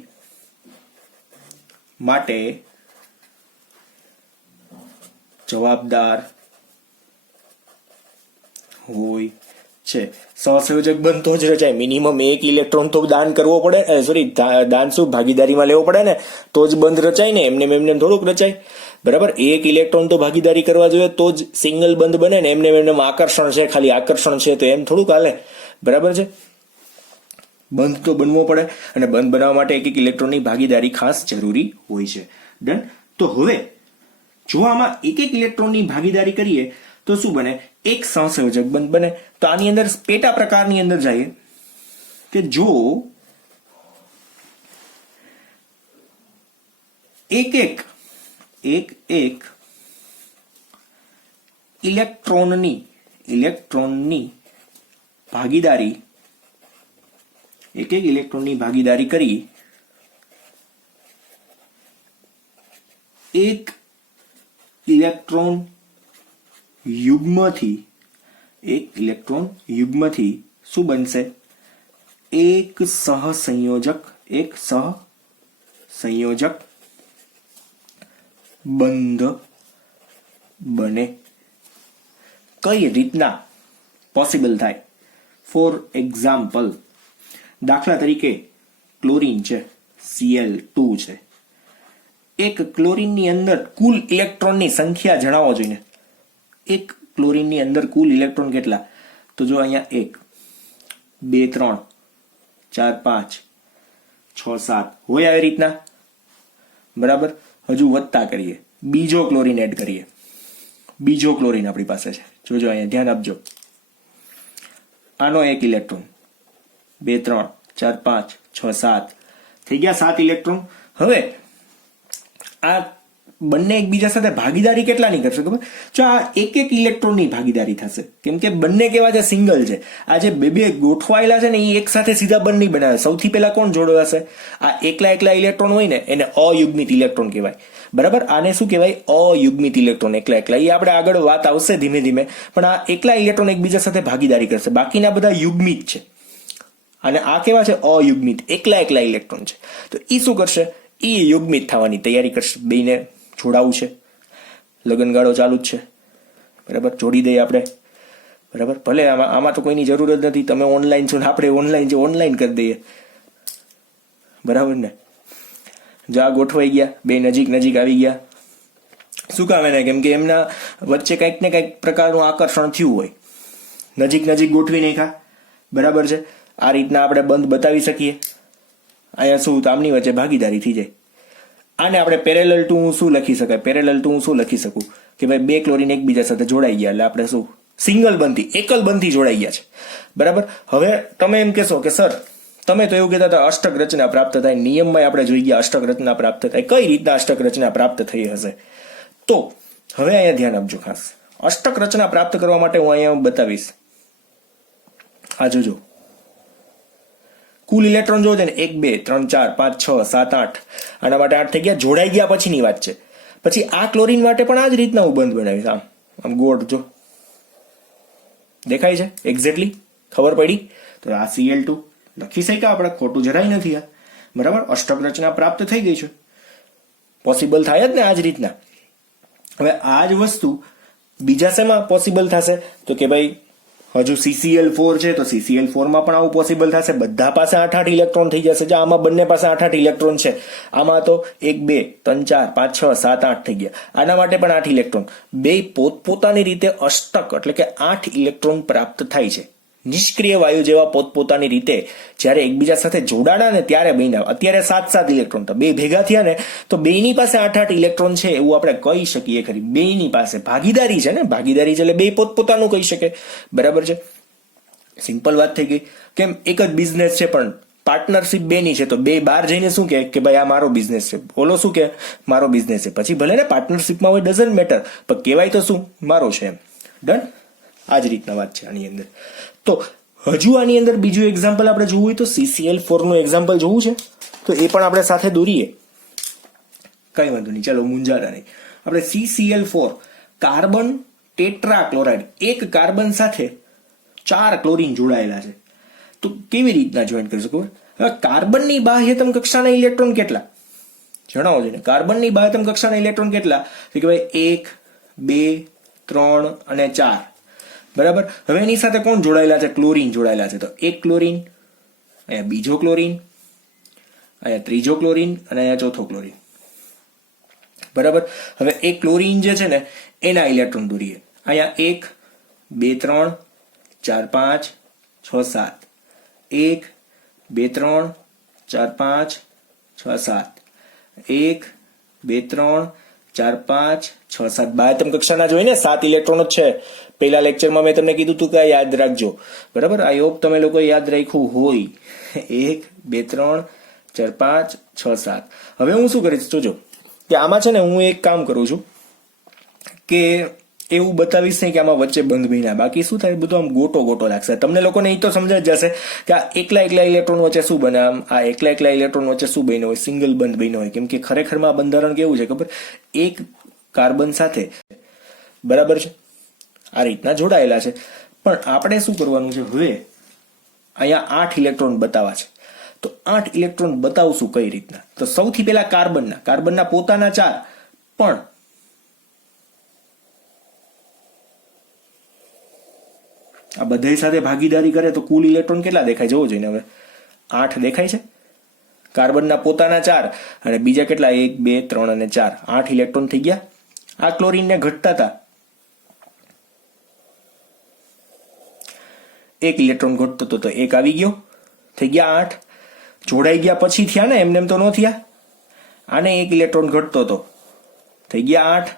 માટે જવાબદાર હોય છે. સહસંયોજક બંધ તો જ રચાય. મિનિમમ એક ઇલેક્ટ્રોન તો દાન કરવો પડે, દાન શું ભાગીદારીમાં લેવો પડે ને, તો જ બંધ રચાય ને, એમને થોડુંક રચાય, બરાબર. એક ઇલેક્ટ્રોન તો ભાગીદારી કરવા જોઈએ તો જ સિંગલ બંધ બને ને, એમને આકર્ષણ છે, ખાલી આકર્ષણ છે તો એમ થોડુંક હાલે, બરાબર છે. બંધ તો બનવો પડે, અને બંધ બનાવવા માટે એક ઇલેક્ટ્રોનની ભાગીદારી ખાસ જરૂરી હોય છે. ડન. તો હવે જો આમાં એક ઇલેક્ટ્રોનની ભાગીદારી કરીએ તો શું બને, એક સહસંયોજક બંધ બને. તો આની અંદર પેટા પ્રકારની અંદર જઈએ કે જો એક ઇલેક્ટ્રોનની ભાગીદારી કરી એક ઇલેક્ટ્રોન યુગ્મથી શું બનશે, એક સહસંયોજક બંધ બને. કઈ રીતના પોસિબલ થાય? ફોર એક્ઝામ્પલ, દાખલા તરીકે ક્લોરીન છે, Cl2 છે. એક ક્લોરીનની અંદર કુલ ઇલેક્ટ્રોનની સંખ્યા જણાવો જોઈએ. એક ક્લોરીનની અંદર કુલ ઇલેક્ટ્રોન કેટલા? તો જો અહીંયા 1, 2, 3, 4, 5, 6, 7 હોય આવી રીતના, બરાબર. હજુ વધતા કરીએ, બીજો ક્લોરીન એડ કરીએ. બીજો ક્લોરીન આપણી પાસે છે, જોજો અહીંયા ધ્યાન આપજો. આનો એક ઇલેક્ટ્રોન, 2, 3, 4, 5, 6, 7 થઈ ગયા 7 ઇલેક્ટ્રોન. હવે આ બંને એકબીજા સાથે ભાગીદારી કેટલાની કરશે ખબર? જો આ એક ઇલેક્ટ્રોનની ભાગીદારી થશે, કેમ કે બંને કેવા છે, સિંગલ છે. આ જે બે ગોઠવાયેલા છે ને એ એક સાથે સીધા બંધ નહીં બનાવે. સૌથી પહેલા કોણ જોડવાશે? આ એકલા ઇલેક્ટ્રોન હોય ને એને અયુગ્મિત ઇલેક્ટ્રોન કહેવાય, બરાબર. આને શું કહેવાય? અયુગ્મિત ઇલેક્ટ્રોન. એકલા એ આપણે આગળ વાત આવશે ધીમે ધીમે, પણ આ એકલા ઇલેક્ટ્રોન એકબીજા સાથે ભાગીદારી કરશે, બાકીના બધા યુગ્મિત છે. અને આ કેવા છે? અયુગ્મિત, એકલા ઇલેક્ટ્રોન છે. તો એ શું કરશે? એ યુગ્મિત થવાની તૈયારી કરશે. બેને જોડાવું છે, લગનગાળો ચાલુ જ છે, બરાબર. જોડી દઈએ આપણે, બરાબર. ભલે આમાં તો કોઈની જરૂર જ નથી, તમે ઓનલાઈન છો ને આપણે ઓનલાઈન છે, ઓનલાઈન કરી દઈએ, બરાબર ને. જો આ ગોઠવાઈ ગયા, બે નજીક આવી ગયા, શું કામ એને? કેમ કે એમના વચ્ચે કંઈક ને કંઈક પ્રકારનું આકર્ષણ થયું હોય, નજીક નજીક ગોઠવી નાખ્યા, બરાબર છે. આ રીતના આપણે બંધ બતાવી શકીએ. અહીંયા શું તો આમની વચ્ચે ભાગીદારી થઈ જાય. આને આપણે પેરેલલ ટુ શું લખી શકાય? પેરેલલ ટુ શું લખી શકું કે ભાઈ બે ક્લોરીન એકબીજા સાથે જોડાઈ ગયા, એટલે આપણે શું સિંગલ બંધથી, એકલ બંધથી જોડાઈ ગયા છે, બરાબર. હવે તમે એમ કહેશો કે સર તમે તો એવું કહેતા હતા અષ્ટક રચના પ્રાપ્ત થાય, નિયમમાં આપણે જોઈ ગયા અષ્ટક રચના પ્રાપ્ત થાય, કઈ રીતના અષ્ટક રચના પ્રાપ્ત થઈ હશે? તો હવે અહીંયા ધ્યાન આપજો ખાસ. અષ્ટક રચના પ્રાપ્ત કરવા માટે હું અહીંયા બતાવીશ. આ જોજો, કુલ ઇલેક્ટ્રોન જો છે ને 1 2 3 4 5 6 7 8, આના માટે 8 થઈ ગયા. જોડાઈ ગયા પછીની વાત છે. પછી આ ક્લોરીન માટે પણ આ જ રીતના હું બંધ બનાવીશ. આમ આમ ગોળ જો દેખાય છે, એક્ઝેક્ટલી ખબર પડી. તો આ Cl2 લખી શક્યા આપણે, ખોટું જરાય નથી આ, બરાબર. અષ્ટક રચના પ્રાપ્ત થઈ ગઈ છે, પોસિબલ થાય જ ને આ જ રીતના. હવે આ જ વસ્તુ બીજા શેમાં પોસિબલ થશે? તો કે ભાઈ હજુ CCl4 છે તો CCl4 માં પણ આવું પોસિબલ થશે. બધા પાસે 8 ઇલેક્ટ્રોન થઈ જશે. જો આમાં બંને પાસે 8 ઇલેક્ટ્રોન છે, આમાં તો 1 2 3 4 5 6 7 8 થઈ ગયા. આના માટે પણ 8 ઇલેક્ટ્રોન. બે પોતપોતાની રીતે અષ્ટક એટલે કે 8 ઇલેક્ટ્રોન પ્રાપ્ત થાય છે. નિષ્ક્રિય વાયુ જેવા પોતપોતાની રીતે જ્યારે એકબીજા સાથે જોડાણા ને ત્યારે બન્યા. અત્યારે 7 ઇલેક્ટ્રોન, તો બે ભેગા થયા ને તો બેની પાસે 8 ઇલેક્ટ્રોન છે એવું આપણે કહી શકીએ ખરી. બેની પાસે ભાગીદારી છે ને, ભાગીદારી છે એટલે બે પોતપોતાનું કહી શકે, બરાબર છે. સિમ્પલ વાત થઈ ગઈ. કેમ? એક જ બિઝનેસ છે પણ પાર્ટનરશિપ બેની છે, તો બે બહાર જઈને શું કે ભાઈ આ મારો બિઝનેસ છે, ઓલો શું કે મારો બિઝનેસ છે. પછી ભલે ને પાર્ટનરશિપમાં હોય, ડઝન્ટ મેટર, પણ કહેવાય તો શું મારો છે એમ. ડન. આ જ રીતના વાત છે આની અંદર. તો હજુ આની અંદર બીજું એક્ઝામ્પલ આપણે જોવું હોય તો CCl4 નું એક્ઝામ્પલ જોવું છે તો એ પણ આપણે સાથે દોરીએ. કઈ વાંધો નહીં, ચાલો મૂંઝાતા નહીં. આપણે CCl4 કાર્બન ટેટ્રાક્લોરાઇડ, એક કાર્બન સાથે 4 ક્લોરીન જોડાયેલા છે. તો કેવી રીતના જોઈન્ટ કરી શકો? હવે કાર્બનની બાહ્યતમ કક્ષાના ઇલેક્ટ્રોન કેટલા જણાવો છો ને? કાર્બનની બાહ્યતમ કક્ષાના ઇલેક્ટ્રોન કેટલા? તો કે ભાઈ 1 2 3 અને 4, બરાબર. હવે એની સાથે કોણ જોડાયેલા છે? ક્લોરીન જોડાયેલા છે. તો એક ક્લોરીન, અહીંયા બીજો ક્લોરીન, અહીંયા ત્રીજો ક્લોરીન અને અહીંયા ચોથો ક્લોરીન, બરાબર. હવે એક ક્લોરીન જે છે ને એના ઇલેક્ટ્રોન દોરીએ. અહીંયા 1 2 3 4 5 6 7, 1 2 3 4 5 6 7, 1 2 3 4 5 6 7. બાહ્યતમ કક્ષાના જોઈએ ને 7 ઇલેક્ટ્રોન જ છે. પહેલા લેક્ચરમાં મેં તમને કીધું તું કે યાદ રાખજો, બરાબર. આઈ હોપ તમે લોકો યાદ રાખ્યું હોય. 1 2 3 4 5 6 7. હવે હું શું કરીશ જોજો કે આમાં છે ને હું એક કામ કરું છું કે એવું બતાવીશ નહીં કે આમાં વચ્ચે બંધ બન્યા. બાકી શું થાય, બધું આમ ગોટો ગોટો લાગશે. તમને લોકોને એ તો સમજાઈ જશે કે આ એકલા ઇલેક્ટ્રોન વચ્ચે શું બને, આમ આ એકલા ઇલેક્ટ્રોન વચ્ચે શું બન્યું હોય, સિંગલ બંધ બન્યો હોય. કેમ કે ખરેખરમાં બંધારણ કેવું છે ખબર? એક કાર્બન સાથે, બરાબર છે, આ રીતના જોડાયેલા છે. પણ આપણે શું કરવાનું છે? હવે અહીંયા 8 ઇલેક્ટ્રોન બતાવવા છે. તો 8 ઇલેક્ટ્રોન બતાવશું કઈ રીતના? તો સૌથી પહેલા કાર્બનના પોતાના 4, પણ આ બધા સાથે ભાગીદારી કરે તો કુલ ઇલેક્ટ્રોન કેટલા દેખાય જોવો જોઈએ. હવે 8 દેખાય છે. કાર્બનના પોતાના 4 અને બીજા કેટલા 1 2 3 અને 4, 8 ઇલેક્ટ્રોન થઈ ગયા. આ ક્લોરીનને ઘટતા હતા, 1 ઇલેક્ટ્રોન ઘટતો હતો તો 1 આવી ગયો, થઈ ગયા 8. જોડાઈ ગયા પછી થયા ને, એમને તો ન થયા. આને 1 ઇલેક્ટ્રોન ઘટતો હતો, થઈ ગયા 8,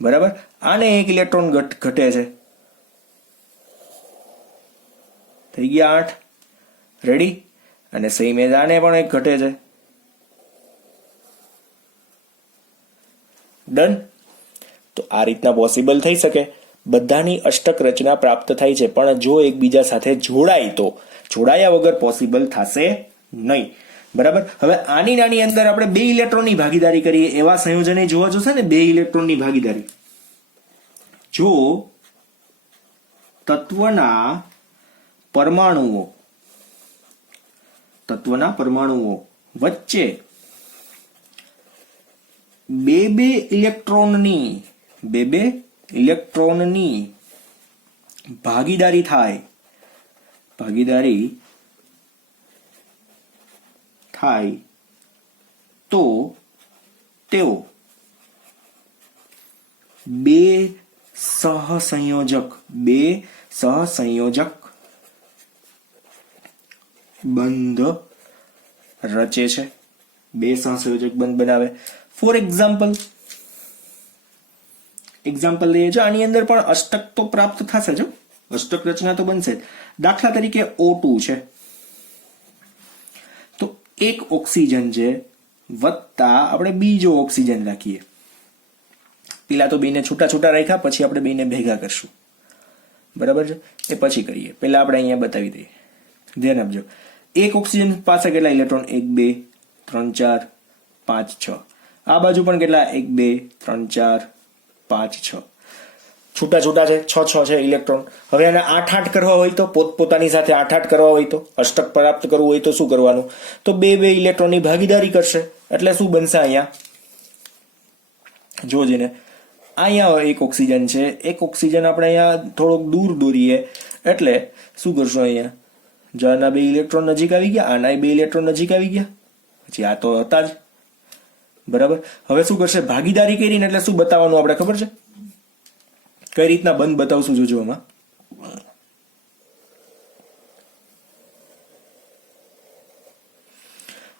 બરાબર. આને 1 ઇલેક્ટ્રોન ઘટે છે, થઈ ગયા 8. રેડી. અને સેમ એજ આને પણ 1 ઘટે છે. ડન. તો આ રીતના પોસિબલ થઈ શકે. બધાની અષ્ટક રચના પ્રાપ્ત થાય છે, પણ જો એકબીજા સાથે જોડાય તો, જોડાયા વગર પોસિબલ થશે નહીં, બરાબર. હવે આની અંદર આપણે 2 ઇલેક્ટ્રોનની ભાગીદારી કરીએ એવા સંયોજને જોવા જોશે ને. 2 ઇલેક્ટ્રોનની ભાગીદારી જો તત્વના પરમાણુઓ વચ્ચે 2 ઇલેક્ટ્રોનની ભાગીદારી થાય તો તેઓ બે સહસંયોજક બંધ રચે છે, બે સહસંયોજક બંધ બનાવે. ફોર એક્ઝામ્પલ લઈએ જો, આની અંદર પણ અષ્ટક તો પ્રાપ્ત થશે જો, અષ્ટક રચના તો બનશે જ. દાખલા તરીકે O2 છે, તો એક ઓક્સિજન છે વત્તા આપણે બીજો ઓક્સિજન રાખીએ. પેલા તો બેને છૂટા છૂટા રાખ્યા, પછી આપણે બેને ભેગા કરશું, બરાબર છે, એ પછી કરીએ. પેલા આપણે અહીંયા બતાવી દઈએ, ધ્યાન આપજો. એક ઓક્સિજન પાસે કેટલા ઇલેક્ટ્રોન? 1 2 3 4 5 6. આ બાજુ પણ કેટલા? 1 2 3 4 5 6. છૂટા છૂટા છે, 6 6 છે ઇલેક્ટ્રોન. હવે આને 8 8 કરવા હોય તો, પોતપોતાની સાથે 8 8 કરવા હોય તો, અષ્ટક પ્રાપ્ત કરવું હોય તો શું કરવાનું? તો બે બે ઇલેક્ટ્રોનની ભાગીદારી કરશે. એટલે શું બનશે અહીંયા? જોજે ને, અહીંયા એક ઓક્સિજન છે, એક ઓક્સિજન આપણે અહીંયા થોડોક દૂર દોરીએ, એટલે શું કરશું? અહીંયા જો આના બે ઇલેક્ટ્રોન નજીક આવી ગયા, આના બે ઇલેક્ટ્રોન નજીક આવી ગયા, પછી આ તો હતા જ, બરાબર. હવે શું કરશે? ભાગીદારી કરીને એટલે શું બતાવવાનું આપણે ખબર છે? કઈ રીતના બંધ બતાવશું જોજો. આમાં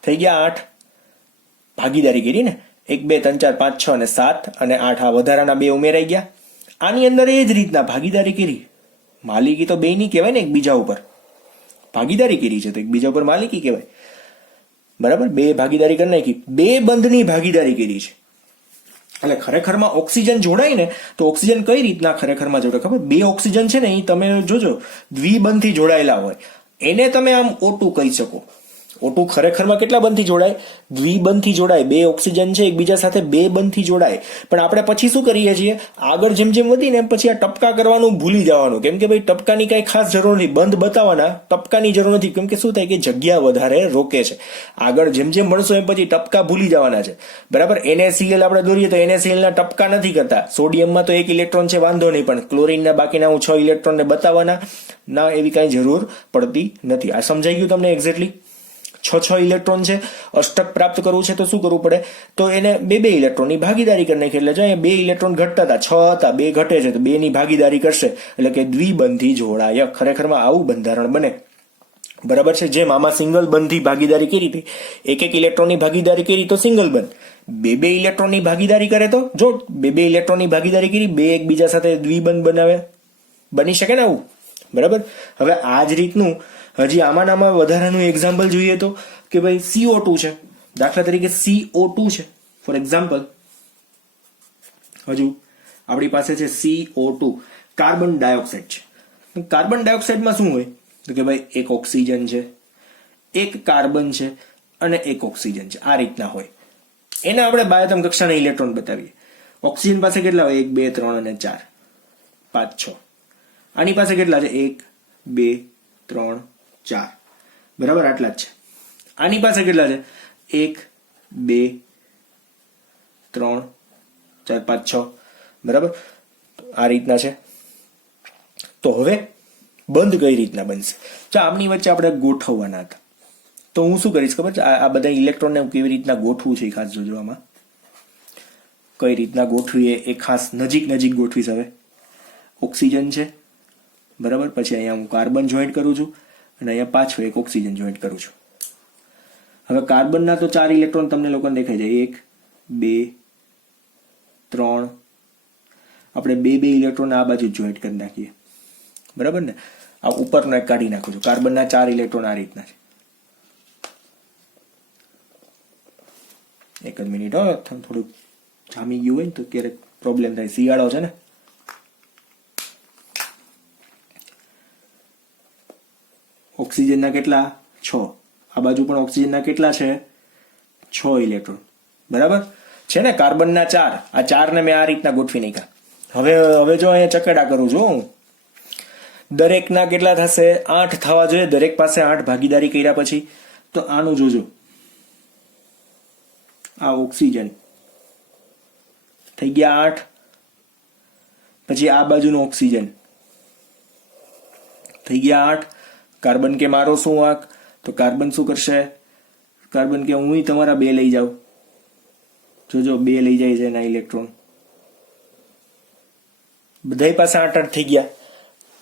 થઈ ગયા 8, ભાગીદારી કરી ને, 1 2 3 4 5 6 અને 7 અને 8. આ વધારાના બે ઉમેરાઈ ગયા. આની અંદર એ જ રીતના ભાગીદારી કરી. માલિકી તો બેની કહેવાય ને, એકબીજા ઉપર ભાગીદારી કરી છે તો એકબીજા ઉપર માલિકી કહેવાય, બરાબર. બે ભાગીદારી કરી નાખી, બે બંધની ભાગીદારી કરી છે. એટલે ખરેખરમાં ઓક્સિજન જોડાય ને, તો ઓક્સિજન કઈ રીતના ખરેખરમાં જોડાય ખબર? બે ઓક્સિજન છે ને, એ તમે જોજો દ્વિબંધથી જોડાયેલા હોય, એને તમે આમ O2 કહી શકો. O2 ખરેખરમાં કેટલા બંધથી જોડાય? દ્વિબંધથી જોડાય. બે ઓક્સિજન છે એકબીજા સાથે બે બંધથી જોડાય. પણ આપણે પછી શું કરીએ છીએ? આગળ જેમ જેમ વધીને એમ પછી આ ટપકા કરવાનું ભૂલી જવાનું, કેમ કે ભાઈ ટપકાની કઈ ખાસ જરૂર નથી, બંધ બતાવવાના ટપકાની જરૂર નથી, કેમ કે શું થાય કે જગ્યા વધારે રોકે છે. આગળ જેમ જેમ ભણશો એમ પછી ટપકા ભૂલી જવાના છે, બરાબર. NaCl આપણે દોરીએ તો NaCl ના ટપકા નથી કરતા. સોડિયમમાં તો 1 ઇલેક્ટ્રોન છે, વાંધો નહીં, પણ ક્લોરીનના બાકીના હું 6 ઇલેક્ટ્રોનને બતાવવાના ના, એવી કઈ જરૂર પડતી નથી. આ સમજાઈ ગયું તમને એક્ઝેક્ટલી? 6 ઇલેક્ટ્રોન છે, અષ્ટક પ્રાપ્ત કરવું છે તો શું કરવું પડે? તો એને બે બે ઇલેક્ટ્રોનની ભાગીદારી કરી નાખી. એટલે જો અહીંયા 2 ઇલેક્ટ્રોન ઘટતા હતા, 6 હતા, 2 ઘટે છે, તો 2 ની ભાગીદારી કરશે, એટલે કે દ્વિબંધી જોડાય. ખરેખરમાં આવું બંધારણ બને, બરાબર છે. જેમ આમાં સિંગલ બંધથી ભાગીદારી કરી હતી, એક એક ઇલેક્ટ્રોનની ભાગીદારી કરી તો સિંગલ બંધ. બે બે ઇલેક્ટ્રોનની ભાગીદારી કરે તો જો બે બે ઇલેક્ટ્રોનની ભાગીદારી કરી, બે એકબીજા સાથે દ્વિબંધ બનાવે, બની શકે ને આવું, બરાબર. હવે આ જ રીતનું હજી આમાં વધારાનું એક્ઝામ્પલ જોઈએ તો કે ભાઈ CO2 છે, દાખલા તરીકે CO2 છે ફોર એક્ઝામ્પલ. હજુ આપણી પાસે છે CO2, કાર્બન ડાયોક્સાઇડ છે. કાર્બન ડાયોક્સાઇડમાં શું હોય? તો કે ભાઈ એક ઓક્સિજન છે, એક કાર્બન છે અને એક ઓક્સિજન છે, આ રીતના હોય. એને આપણે બાયોતમ કક્ષાના ઇલેક્ટ્રોન બતાવીએ. ઓક્સિજન પાસે કેટલા હોય? 1 2 3 અને 4 5 6. આની પાસે કેટલા છે? 1 2 3 4, બરાબર, આટલા જ છે. આની પાસે કેટલા છે? 1 2 3 4 5 6, બરાબર. આ રીતના છે. તો હવે બંધ કઈ રીતના બનશે? જો આમની વચ્ચે આપણે ગોઠવવાના હતા, તો હું શું કરીશ ખબર છે? આ બધા ઇલેક્ટ્રોનને કેવી રીતના ગોઠવું છે ખાસ જોજો. આમાં કઈ રીતના ગોઠવીએ એ ખાસ નજીક નજીક ગોઠવીશ. હવે ઓક્સિજન છે, બરાબર, પછી અહીંયા હું કાર્બન જોઈન્ટ કરું છું અને અહીંયા પાછું એક ઓક્સિજન જોઈન્ટ કરું છું. હવે કાર્બનના તો 4 ઇલેક્ટ્રોન તમને લોકોને દેખાય છે, 1 2 3. આપણે બે બે ઇલેક્ટ્રોન આ બાજુ જોઈન્ટ કરી નાખીએ, બરાબર ને. આ ઉપરનો એક કાઢી નાખું છું. કાર્બનના 4 ઇલેક્ટ્રોન આ રીતના છે. એક જ મિનિટ, થોડુંક જામી ગયું હોય ને તો ક્યારેક પ્રોબ્લેમ થાય, શિયાળો છે ને. ઓક્સિજનના કેટલા? 6. આ બાજુ પણ ઓક્સિજનના કેટલા છે? 6 ઇલેક્ટ્રોન, બરાબર છે ને. કાર્બનના 4, આ 4 ને મેં આ રીતના ગોઠવી નાખ્યા. હવે જો અહીંયા ચકેડા કરું છું હું, દરેકના કેટલા થશે? 8 થવા જોઈએ. દરેક પાસે 8 ભાગીદારી કર્યા પછી. તો આનું જોજો, આ ઓક્સિજન થઈ ગયા 8, પછી આ બાજુનું ઓક્સિજન થઈ ગયા 8. કાર્બન કે મારો શું વાંક? તો કાર્બન શું કરશે? કાર્બન કે હું તમારા 2 લઈ જાઉં. જોજો 2 લઈ જાય છે એના ઇલેક્ટ્રોન, બધા પાસે 8 થઈ ગયા,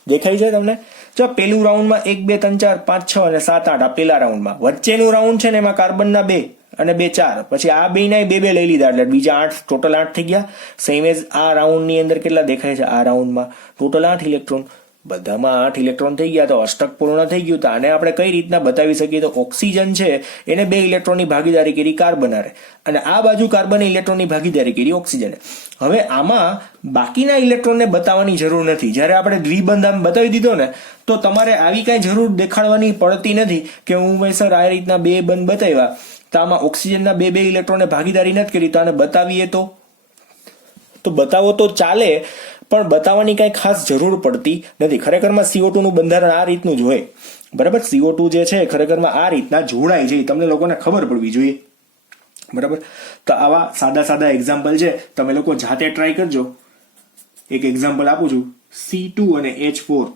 દેખાય છે તમને? જો પેલું રાઉન્ડમાં 1 2 3 4 5 6 અને 7 8 આ પેલા રાઉન્ડમાં, વચ્ચેનું રાઉન્ડ છે ને એમાં કાર્બનના 2 અને 2 4, પછી આ બે ના 2 2 લઈ લીધા એટલે બીજા 8, ટોટલ 8 થઈ ગયા. સેમ એઝ આ રાઉન્ડની અંદર કેટલા દેખાય છે? આ રાઉન્ડમાં ટોટલ 8 ઇલેક્ટ્રોન, બધામાં 8 ઇલેક્ટ્રોન થઈ ગયા, તો અષ્ટક પૂર્ણ થઈ ગયું. તો આને આપણે કઈ રીતના બતાવી શકીએ? તો ઓક્સિજન છે એને 2 ઇલેક્ટ્રોનની ભાગીદારી કરી કાર્બન હારે, અને આ બાજુ કાર્બને ઇલેક્ટ્રોનની ભાગીદારી કરી ઓક્સિજને. હવે આમાં બાકીના ઇલેક્ટ્રોનને બતાવવાની જરૂર નથી. જ્યારે આપણે દ્વિબંધ આમ બતાવી દીધો ને, તો તમારે આવી કઈ જરૂર દેખાડવાની પડતી નથી કે હું ભાઈ સર આ રીતના 2 બંધ બતાવ્યા, તો આમાં ઓક્સિજનના 2 ઇલેક્ટ્રોનને ભાગીદારી નથી કરી, તો આને બતાવીએ તો બતાવો તો ચાલે, પણ બતાવવાની કઈ ખાસ જરૂર પડતી નથી. ખરેખરમાં CO2 નું બંધારણ આ રીતનું જ હોય, બરાબર? CO2 જે છે ખરેખરમાં આ રીતના જોડાય છે, તમને લોકોને ખબર પડવી જોઈએ, બરાબર? તો આવા સાદા સાદા એક્ઝામ્પલ છે, તમે લોકો જાતે ટ્રાય કરજો. એક એક્ઝામ્પલ આપું છું, C2 અને H4.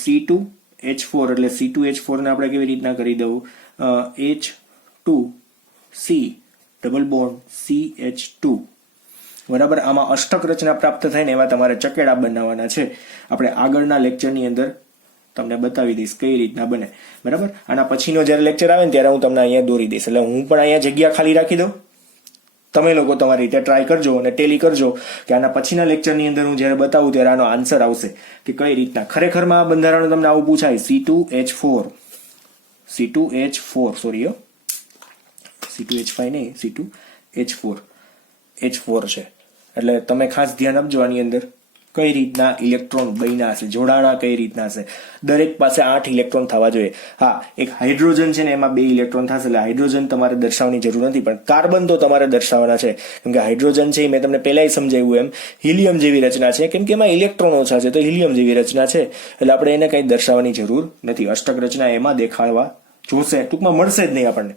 C2H4 એટલે C2H4 ને આપણે કેવી રીતના કરી દઉં? H2C ડબલ બોન્ડ CH2, બરાબર? આમાં અષ્ટક રચના પ્રાપ્ત થાય ને એવા તમારે ચકેડા બનાવવાના છે. આપણે આગળના લેક્ચરની અંદર તમને બતાવી દઈશ કઈ રીતના બને, બરાબર? આના પછીનો જ્યારે લેક્ચર આવે ને ત્યારે હું તમને અહીંયા દોરી દઈશ, એટલે હું પણ અહીંયા જગ્યા ખાલી રાખી દઉં. તમે લોકો તમારી રીતે ટ્રાય કરજો અને ટેલી કરજો કે આના પછીના લેક્ચરની અંદર હું જ્યારે બતાવું ત્યારે આનો આન્સર આવશે કે કઈ રીતના ખરેખરમાં આ બંધારણ તમને આવું પૂછાય. C2H4 સોરી C2H5 નહીં, C2H4 છે. એટલે તમે ખાસ ધ્યાન આપજો આની અંદર કઈ રીતના ઇલેક્ટ્રોન બન્યા હશે, જોડાણા કઈ રીતના હશે. દરેક પાસે 8 ઇલેક્ટ્રોન થવા જોઈએ. હા, એક હાઇડ્રોજન છે ને એમાં 2 ઇલેક્ટ્રોન થશે, એટલે હાઇડ્રોજન તમારે દર્શાવવાની જરૂર નથી, પણ કાર્બન તો તમારે દર્શાવવાના છે. કેમ કે હાઇડ્રોજન છે મેં તમને પહેલાય સમજાવ્યું એમ હિલિયમ જેવી રચના છે, કેમ કે એમાં ઇલેક્ટ્રોન ઓછા છે, તો હિલિયમ જેવી રચના છે, એટલે આપણે એને કઈ દર્શાવવાની જરૂર નથી. અષ્ટક રચના એમાં દેખાડવા જોશે, ટૂંકમાં મળશે જ નહીં આપણને.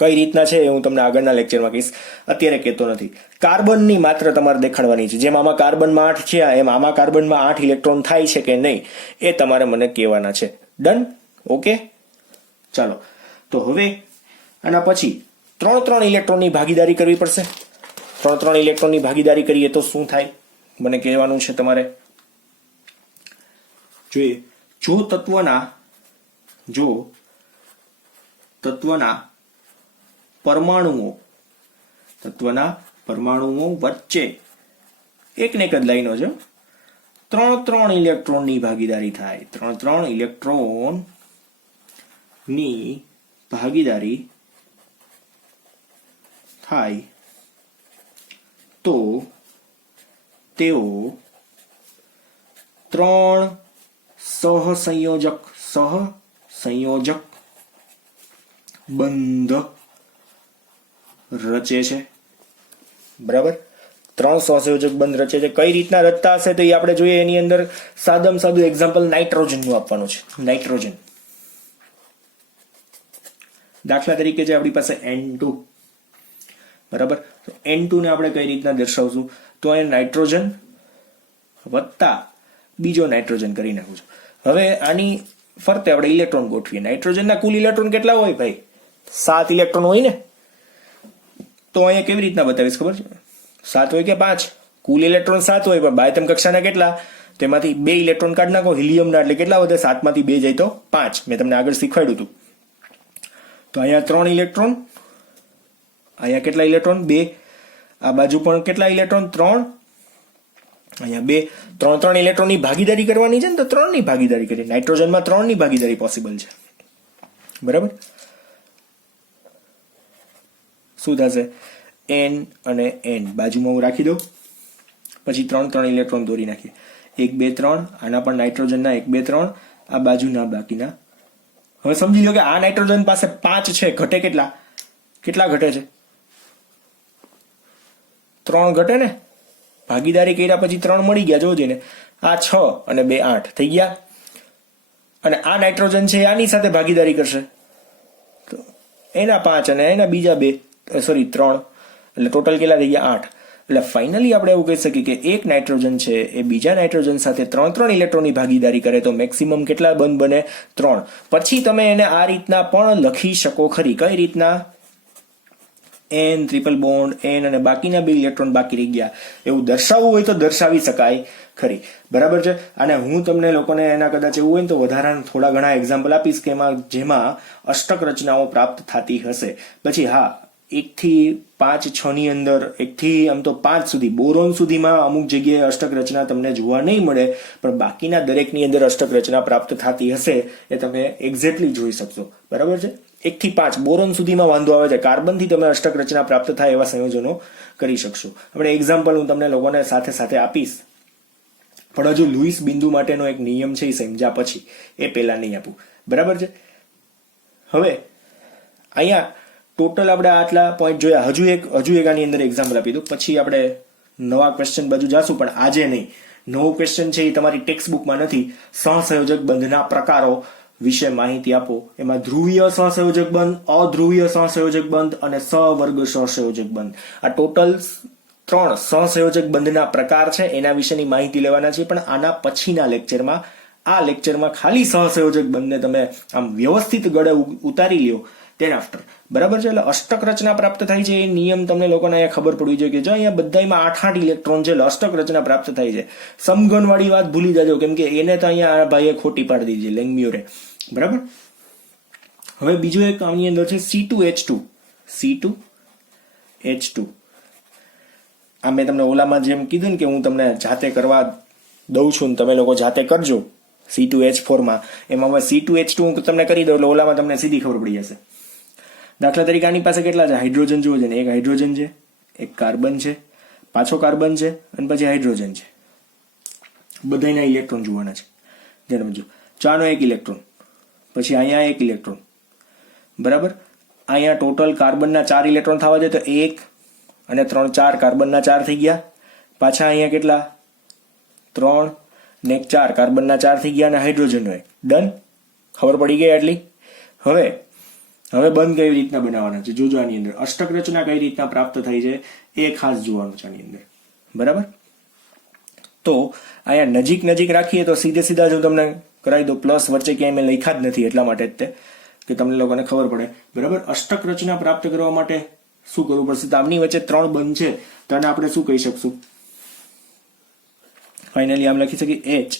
કઈ રીતના છે એ હું તમને આગળના લેક્ચરમાં કહીશ, અત્યારે કહેતો નથી. કાર્બનની માત્ર તમારે દેખાડવાની છે. જેમ આમાં કાર્બનમાં 8 છે એમ આમાં કાર્બનમાં 8 ઇલેક્ટ્રોન થાય છે કે નહીં એ તમારે મને કહેવાના છે. ડન? ઓકે, ચાલો. તો હવે આના પછી 3 ઇલેક્ટ્રોનની ભાગીદારી કરવી પડશે. 3 ઇલેક્ટ્રોનની ભાગીદારી કરીએ તો શું થાય મને કહેવાનું છે તમારે. જોઈએ, જો તત્વના પરમાણુઓ વચ્ચે એક ને એક જ લાઈનો છે, 3 ઇલેક્ટ્રોનની ભાગીદારી થાય. 3 ઇલેક્ટ્રોનની ભાગીદારી થાય તો તેઓ 3 સહસંયોજક બંધ રચે છે, બરાબર? 3 સહસંયોજક બંધ રચે છે. કઈ રીતના રચતા હશે તો એ આપણે જોઈએ. એની અંદર સાદું એક્ઝામ્પલ નાઇટ્રોજન નું આપવાનું છે. નાઇટ્રોજન દાખલા તરીકે છે આપણી પાસે N2, બરાબર? તો N2 ને આપણે કઈ રીતના દર્શાવશું? તો અહીં નાઇટ્રોજન વત્તા બીજો નાઇટ્રોજન કરી નાખું છું. હવે આની ફરતે આપણે ઇલેક્ટ્રોન ગોઠવીએ. નાઇટ્રોજનના કુલ ઇલેક્ટ્રોન કેટલા હોય ભાઈ? 7 ઇલેક્ટ્રોન હોય ને. તો અહીંયા કેવી રીતના બતાવીશ ખબર છે? 7 હોય કે 5? કુલ ઇલેક્ટ્રોન 7 હોય, પણ બાહ્યતમ કક્ષાના કેટલા? તેમાંથી 2 ઇલેક્ટ્રોન કાઢી નાખો હિલિયમના, એટલે કેટલા વધે? 7 માંથી 2 જાય તો 5. મેં તમને આગળ શીખવાડ્યું હતું. તો અહીંયા 3 ઇલેક્ટ્રોન, અહીંયા કેટલા ઇલેક્ટ્રોન? 2. આ બાજુ પણ કેટલા ઇલેક્ટ્રોન? 3. અહીંયા 2. 3 ઇલેક્ટ્રોનની ભાગીદારી કરવાની છે ને, તો 3 ની ભાગીદારી કરીએ. નાઇટ્રોજનમાં 3 ની ભાગીદારી પોસિબલ છે, બરાબર? શું થશે? N અને N બાજુમાં હું રાખી દઉં. પછી 3 ઇલેક્ટ્રોન દોરી નાખીએ. 1 2 3. આના પણ નાઇટ્રોજનના 1 2 3. આ બાજુના બાકીના. હવે સમજી લો કે આ નાઇટ્રોજન પાસે 5 છે, ઘટે કેટલા ઘટે છે? 3 ઘટે ને. ભાગીદારી કર્યા પછી 3 મળી ગયા. જોજો ને, આ 6 અને 2 8 થઈ ગયા. અને આ નાઇટ્રોજન છે આની સાથે ભાગીદારી કરશે, તો એના 5 અને એના બીજા 2 3, એટલે ટોટલ કેટલા થઈ ગયા? 8. એટલે ફાઇનલી આપણે એવું કહી શકીએ કે એક નાઇટ્રોજન છે એ બીજા નાઇટ્રોજન સાથે 3 ઇલેક્ટ્રોનની ભાગીદારી કરે તો મેક્સિમમ કેટલા બંધ બને? 3. પછી તમે એને આ રીતના પણ લખી શકો ખરી. કઈ રીતના? N ટ્રિપલ બોન્ડ N અને બાકીના 2 ઇલેક્ટ્રોન બાકી રહી ગયા એવું દર્શાવવું હોય તો દર્શાવી શકાય ખરી. બરાબર છે. અને હું તમને લોકોને એના કદાચ એવું હોય ને તો વધારાના થોડા ઘણા એક્ઝામ્પલ આપીશ કે જેમાં અષ્ટક રચનાઓ પ્રાપ્ત થતી હશે. પછી હા, 1 થી 5, 6 ની અંદર 1 થી આમ તો 5 સુધી બોરોન સુધીમાં અમુક જગ્યાએ અષ્ટક રચના તમને જોવા નહીં મળે, પણ બાકીના દરેકની અંદર અષ્ટક રચના પ્રાપ્ત થતી હશે એ તમે એક્ઝેક્ટલી જોઈ શકશો. બરાબર છે. 1 થી 5 બોરોન સુધીમાં વાંધો આવે છે, કાર્બનથી તમે અષ્ટક રચના પ્રાપ્ત થાય એવા સંયોજનો કરી શકશો. આપણે એક્ઝામ્પલ હું તમને લોકોને સાથે સાથે આપીશ, પણ હજુ લુઈસ બિંદુ માટેનો એક નિયમ છે એ સમજ્યા પછી એ પહેલા નહીં આપું. બરાબર છે. હવે અહીંયા ટોટલ આપણે આટલા પોઈન્ટ જોયા. હજુ એક આની અંદર એક્ઝામ્પલ આપી દઉં, પછી આપણે નવા ક્વેશ્ચન બાજુ જાશું, પણ આજે નહીં. નવો ક્વેશ્ચન છે એ તમારી ટેક્સ્ટ બુકમાં નથી. સહસંયોજક બંધના પ્રકારો વિશે માહિતી આપો. એમાં ધ્રુવીય સહસંયોજક બંધ, અધ્રુવીય સહસંયોજક બંધ અને સહવર્ગ સહસંયોજક બંધ, આ ટોટલ 3 સહસંયોજક બંધના પ્રકાર છે, એના વિશેની માહિતી લેવાના છે. પણ આના પછીના લેક્ચરમાં, આ લેક્ચરમાં ખાલી સહસંયોજક બંધને તમે આમ વ્યવસ્થિત ગળે ઉતારી લ્યો તેન આફ્ટર. બરાબર છે. એટલે અષ્ટક રચના પ્રાપ્ત થાય છે એ નિયમ તમને લોકોને અહીંયા ખબર પડવી જોઈએ કે જો અહીંયા બધામાં 8 ઇલેક્ટ્રોન છે એટલે અષ્ટક રચના પ્રાપ્ત થાય છે. સમઘન વાળી વાત ભૂલી જાજો, કેમ કે એને તો અહીંયા આ ભાઈએ ખોટી પાડી દીધી લેંગમ્યુરે. બરાબર. હવે બીજું એક આની અંદર છે C2H2. C2H2 આ મેં તમને ઓલામાં જેમ કીધું ને કે હું તમને જાતે કરવા દઉં છું ને તમે લોકો જાતે કરજો C2H4 માં. એમાં હવે C2H2 હું તમને કરી દઉં એટલે ઓલામાં તમને સીધી ખબર પડી જશે. દાખલા તરીકે આની પાસે કેટલા છે? હાઇડ્રોજન જુઓ છે ને, એક હાઇડ્રોજન છે, એક કાર્બન છે, પાછો કાર્બન છે અને પછી હાઇડ્રોજન છે. બધાના ઇલેક્ટ્રોન જોવાના છે. ધ્યાન રાખજો. 4 નો 1 ઇલેક્ટ્રોન, પછી અહીંયા 1 ઇલેક્ટ્રોન. બરાબર. અહીંયા ટોટલ કાર્બનના 4 ઇલેક્ટ્રોન થવા જોઈએ તો 1 અને 3 4 કાર્બનના 4 થઈ ગયા. પાછા અહીંયા કેટલા? 3 ને 4 કાર્બનના 4 થઈ ગયા અને હાઇડ્રોજનનો 1. ડન. ખબર પડી ગઈ આટલી. હવે બંધ કઈ રીતના બનાવવાના છે જોજો. આની અંદર અષ્ટક રચના કઈ રીતના પ્રાપ્ત થઈ છે એ ખાસ જોવાનું છે આની અંદર. બરાબર. તો અહીંયા નજીક રાખીએ તો સીધા જ હું તમને કરાવી દઉં. પ્લસ વચ્ચે ક્યાંય મેં લખ્યા જ નથી એટલા માટે જ તે કે તમને લોકોને ખબર પડે. બરાબર. અષ્ટક રચના પ્રાપ્ત કરવા માટે શું કરવું પડશે? તો આમની વચ્ચે 3 બંધ છે તો આને આપણે શું કહી શકશું? ફાઇનલી આમ લખી શકીએ H.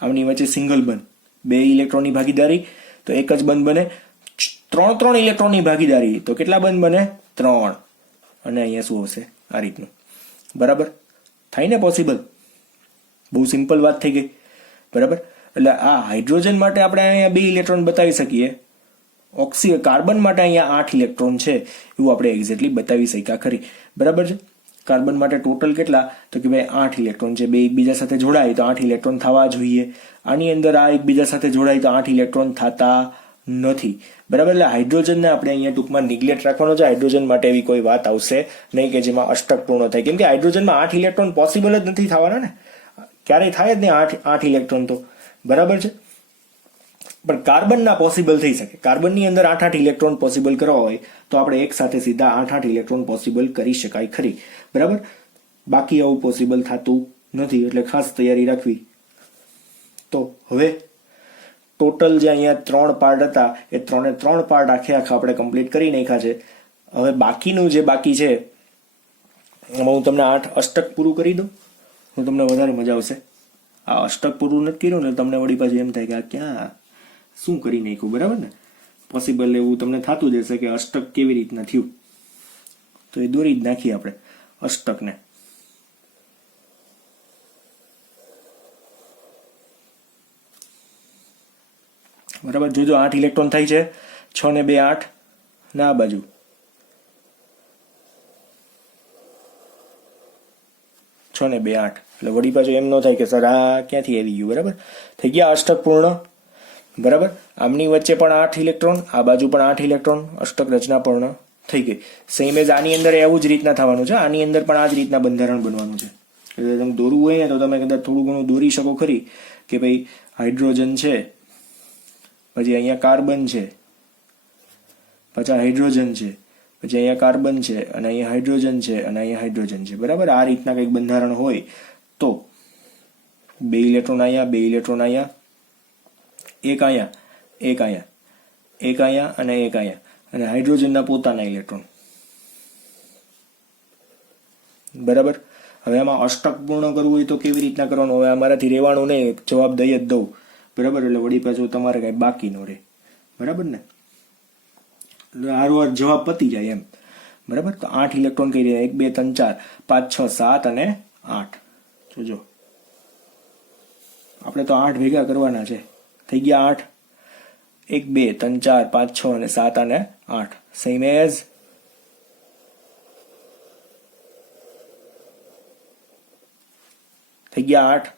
આમની વચ્ચે સિંગલ બંધ, 2 ઇલેક્ટ્રોનની ભાગીદારી તો એક જ બંધ બને. 3 ઇલેક્ટ્રોનની ભાગીદારી તો કેટલા બંધ બને? 3. અને અહીંયા શું હશે? આ રીતનું. બરાબર. થાય ને પોસિબલ? બહુ સિમ્પલ વાત થઈ ગઈ. બરાબર. એટલે આ હાઇડ્રોજન માટે આપણે અહીંયા 2 ઇલેક્ટ્રોન બતાવી શકીએ. કાર્બન માટે અહીંયા 8 ઇલેક્ટ્રોન છે એવું આપણે એક્ઝેક્ટલી બતાવી શક્યા ખરી. બરાબર છે. કાર્બન માટે ટોટલ કેટલા? તો કે ભાઈ 8 ઇલેક્ટ્રોન છે. 2 એકબીજા સાથે જોડાય તો 8 ઇલેક્ટ્રોન થવા જોઈએ. આની અંદર આ એકબીજા સાથે જોડાય તો 8 ઇલેક્ટ્રોન થતા નથી. બરાબર. એટલે હાઇડ્રોજનને આપણે અહીંયા ટૂંકમાં નિગ્લેક્ટ રાખવાનો છે. હાઇડ્રોજન માટે એવી કોઈ વાત આવશે નહીં કે જેમાં અષ્ટક પૂર્ણ થાય, કેમ કે હાઇડ્રોજનમાં 8 ઇલેક્ટ્રોન પોસિબલ જ નથી થવાના ને. ક્યારેય થાય જ નહીં 8 ઇલેક્ટ્રોન તો. બરાબર છે. પણ કાર્બનના પોસિબલ થઈ શકે. કાર્બનની અંદર 8 ઇલેક્ટ્રોન પોસિબલ કરવા હોય તો આપણે એક સાથે સીધા 8 ઇલેક્ટ્રોન પોસિબલ કરી શકાય ખરી. બરાબર. બાકી આવું પોસિબલ થતું નથી, એટલે ખાસ તૈયારી રાખવી. તો હવે ટોટલ જે અહીંયા 3 પાર્ટ હતા એ 3 પાર્ટ આખે આપણે કમ્પ્લીટ કરી નાખ્યા છે. હવે બાકીનું જે બાકી છે એમાં હું તમને 8 અષ્ટક પૂરું કરી દઉં. હું તમને વધારે મજા આવશે. આ અષ્ટક પૂરું નથી કર્યું ને તમને વળી પાછું એમ થાય કે આ ક્યાં શું કરી નાખ્યું. બરાબર ને. પોસિબલ એવું તમને થતું જ હશે કે અષ્ટક કેવી રીતના થયું, તો એ દોરી જ નાખીએ આપણે અષ્ટકને. બરાબર. જોજો 8 ઇલેક્ટ્રોન થાય છે. 6 ને 2 8 ના આ બાજુ 6 ને 2 8 એટલે વળી પાછું એમ ન થાય કે સર આ ક્યાંથી આવી ગયું. બરાબર. થઈ ગયા અષ્ટક પૂર્ણ. બરાબર. આમની વચ્ચે પણ 8 ઇલેક્ટ્રોન, આ બાજુ પણ 8 ઇલેક્ટ્રોન, અષ્ટક રચના પૂર્ણ થઈ ગઈ. સેમ એજ આની અંદર એવું જ રીતના થવાનું છે. આની અંદર પણ આ જ રીતના બંધારણ બનવાનું છે. એટલે તમે દોરવું હોય ને તો તમે કદાચ થોડું ઘણું દોરી શકો ખરી કે ભાઈ હાઇડ્રોજન છે, પછી અહીંયા કાર્બન છે, પછી હાઇડ્રોજન છે, પછી અહીંયા કાર્બન છે અને અહીંયા હાઇડ્રોજન છે અને અહીંયા હાઇડ્રોજન છે. બરાબર. આ રીતના કંઈક બંધારણ હોય તો 2 ઇલેક્ટ્રોન અહીંયા, 2 ઇલેક્ટ્રોન અહીંયા, એક અહીંયા, એક અહીંયા, એક અહીંયા અને એક અહીંયા, અને હાઇડ્રોજનના પોતાના ઇલેક્ટ્રોન. બરાબર. હવે આમાં અષ્ટક પૂર્ણ કરવું હોય તો કેવી રીતના કરવાનું? હવે અમારાથી રહેવાનું નહીં, જવાબ દઈ જ દઉં. બરાબર, એટલે વળી પાછું તમારે કઈ બાકી ન રહે. બરાબર ને, હારો જવાબ પતી જાય એમ. બરાબર, તો 8 ઇલેક્ટ્રોન કઈ રહ્યા? 1 2 3 4 5 6 7 અને 8. જોજો, આપણે તો 8 ભેગા કરવાના છે. થઈ ગયા 8. 1 2 3 4 5 6 અને 7 અને 8 સેમ એઝ થઈ ગયા 8.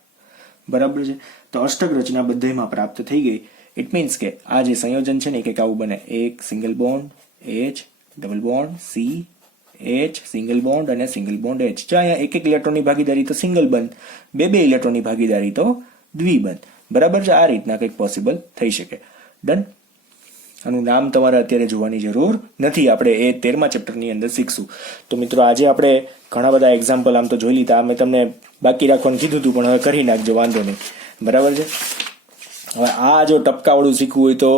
બરાબર છે. તો અષ્ટક રચના બધામાં પ્રાપ્ત થઈ ગઈ. ઇટ મીન્સ કે આ જે સંયોજન છે ને કે આવું બને: એક single bond H, double bond C, H, single bond અને સિંગલ બોન્ડ H. જો અહીંયા એક ઇલેક્ટ્રોનની ભાગીદારી તો સિંગલ બંધ, બે ઇલેક્ટ્રોનની ભાગીદારી તો દ્વિબંધ. બરાબર છે, આ રીતના કંઈક પોસિબલ થઈ શકે. ડન. આનું નામ તમારે અત્યારે જોવાની જરૂર નથી, આપણે એ 13મા ચેપ્ટરની અંદર શીખશું. તો મિત્રો આજે આપણે ઘણા બધા એક્ઝામ્પલ આમ તો જોઈ લીધા. મેં તમને બાકી રાખવાનું કીધું હતું પણ હવે કરી નાખજો, વાંધો નહીં. બરાબર છે. હવે આ જો ટપકાવાળું શીખવું હોય તો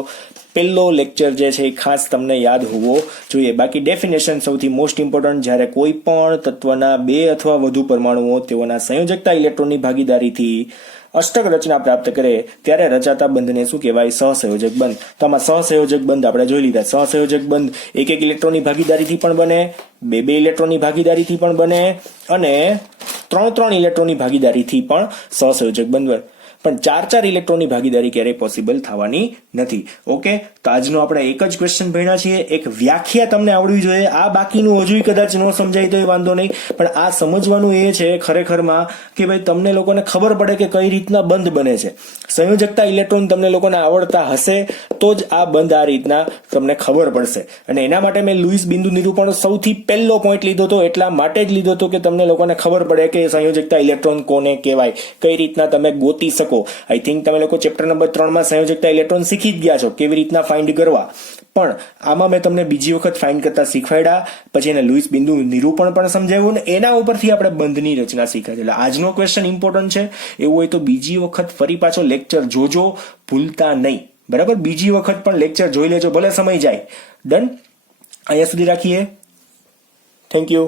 પહેલો લેક્ચર જે છે એ ખાસ તમને યાદ હોવો જોઈએ. બાકી ડેફિનેશન સૌથી મોસ્ટ ઇમ્પોર્ટન્ટ. જ્યારે કોઈ પણ તત્વના 2 અથવા વધુ પરમાણુઓ તેઓના સંયોજકતા ઇલેક્ટ્રોનની ભાગીદારીથી અષ્ટક રચના પ્રાપ્ત કરે ત્યારે રચાતા બંધને શું કહેવાય? સહસંયોજક બંધ. તો આમાં સહસંયોજક બંધ આપણે જોઈ લીધા. સહસંયોજક બંધ એક ઇલેક્ટ્રોનની ભાગીદારીથી પણ બને, બે ઇલેક્ટ્રોનની ભાગીદારીથી પણ બને અને 3 ઇલેક્ટ્રોનની ભાગીદારીથી પણ સહસંયોજક બંધ બને. પણ 4 ઇલેક્ટ્રોનની ભાગીદારી ક્યારેય પોસિબલ થવાની નથી. ઓકે, તો આજનો આપણે એક જ ક્વેશ્ચન ભણ્યા છીએ. એક વ્યાખ્યા તમને આવડવી જોઈએ. આ બાકીનું હજુ કદાચ ન સમજાય તો વાંધો નહીં, પણ આ સમજવાનું એ છે ખરેખરમાં કે ભાઈ તમને લોકોને ખબર પડે કે કઈ રીતના બંધ બને છે. સંયોજકતા ઇલેક્ટ્રોન તમને લોકોને આવડતા હશે તો જ આ બંધ આ રીતના તમને ખબર પડશે. અને એના માટે મેં લુઈસ બિંદુ નિરૂપણ સૌથી પહેલો પોઈન્ટ લીધો હતો. એટલા માટે જ લીધો હતો કે તમને લોકોને ખબર પડે કે સંયોજકતા ઇલેક્ટ્રોન કોને કહેવાય, કઈ રીતના તમે ગોતી શકો. આઈ થિંક તમે લોકો ચેપ્ટર નંબર 3માં સંયોજકતા ઇલેક્ટ્રોન શીખી જ ગયા છો, કેવી રીતના ફાઇન્ડ કરવા. પણ આમાં મેં તમને બીજી વખત ફાઇન્ડ કરતા શીખવાડ્યા, પછી એને લુઈસ બિંદુ નિરૂપણ પણ સમજાવ્યું ને એના ઉપરથી આપણે બંધની રચના શીખ્યા. એટલે આજનો ક્વેશ્ચન ઇમ્પોર્ટન્ટ છે. એવું હોય તો બીજી વખત ફરી પાછો લેક્ચર જોજો, ભૂલતા નહીં. બરાબર, બીજી વખત પણ લેક્ચર જોઈ લેજો, ભલે સમય જાય. ડન. અહીંયા સુધી રાખીએ. Thank you.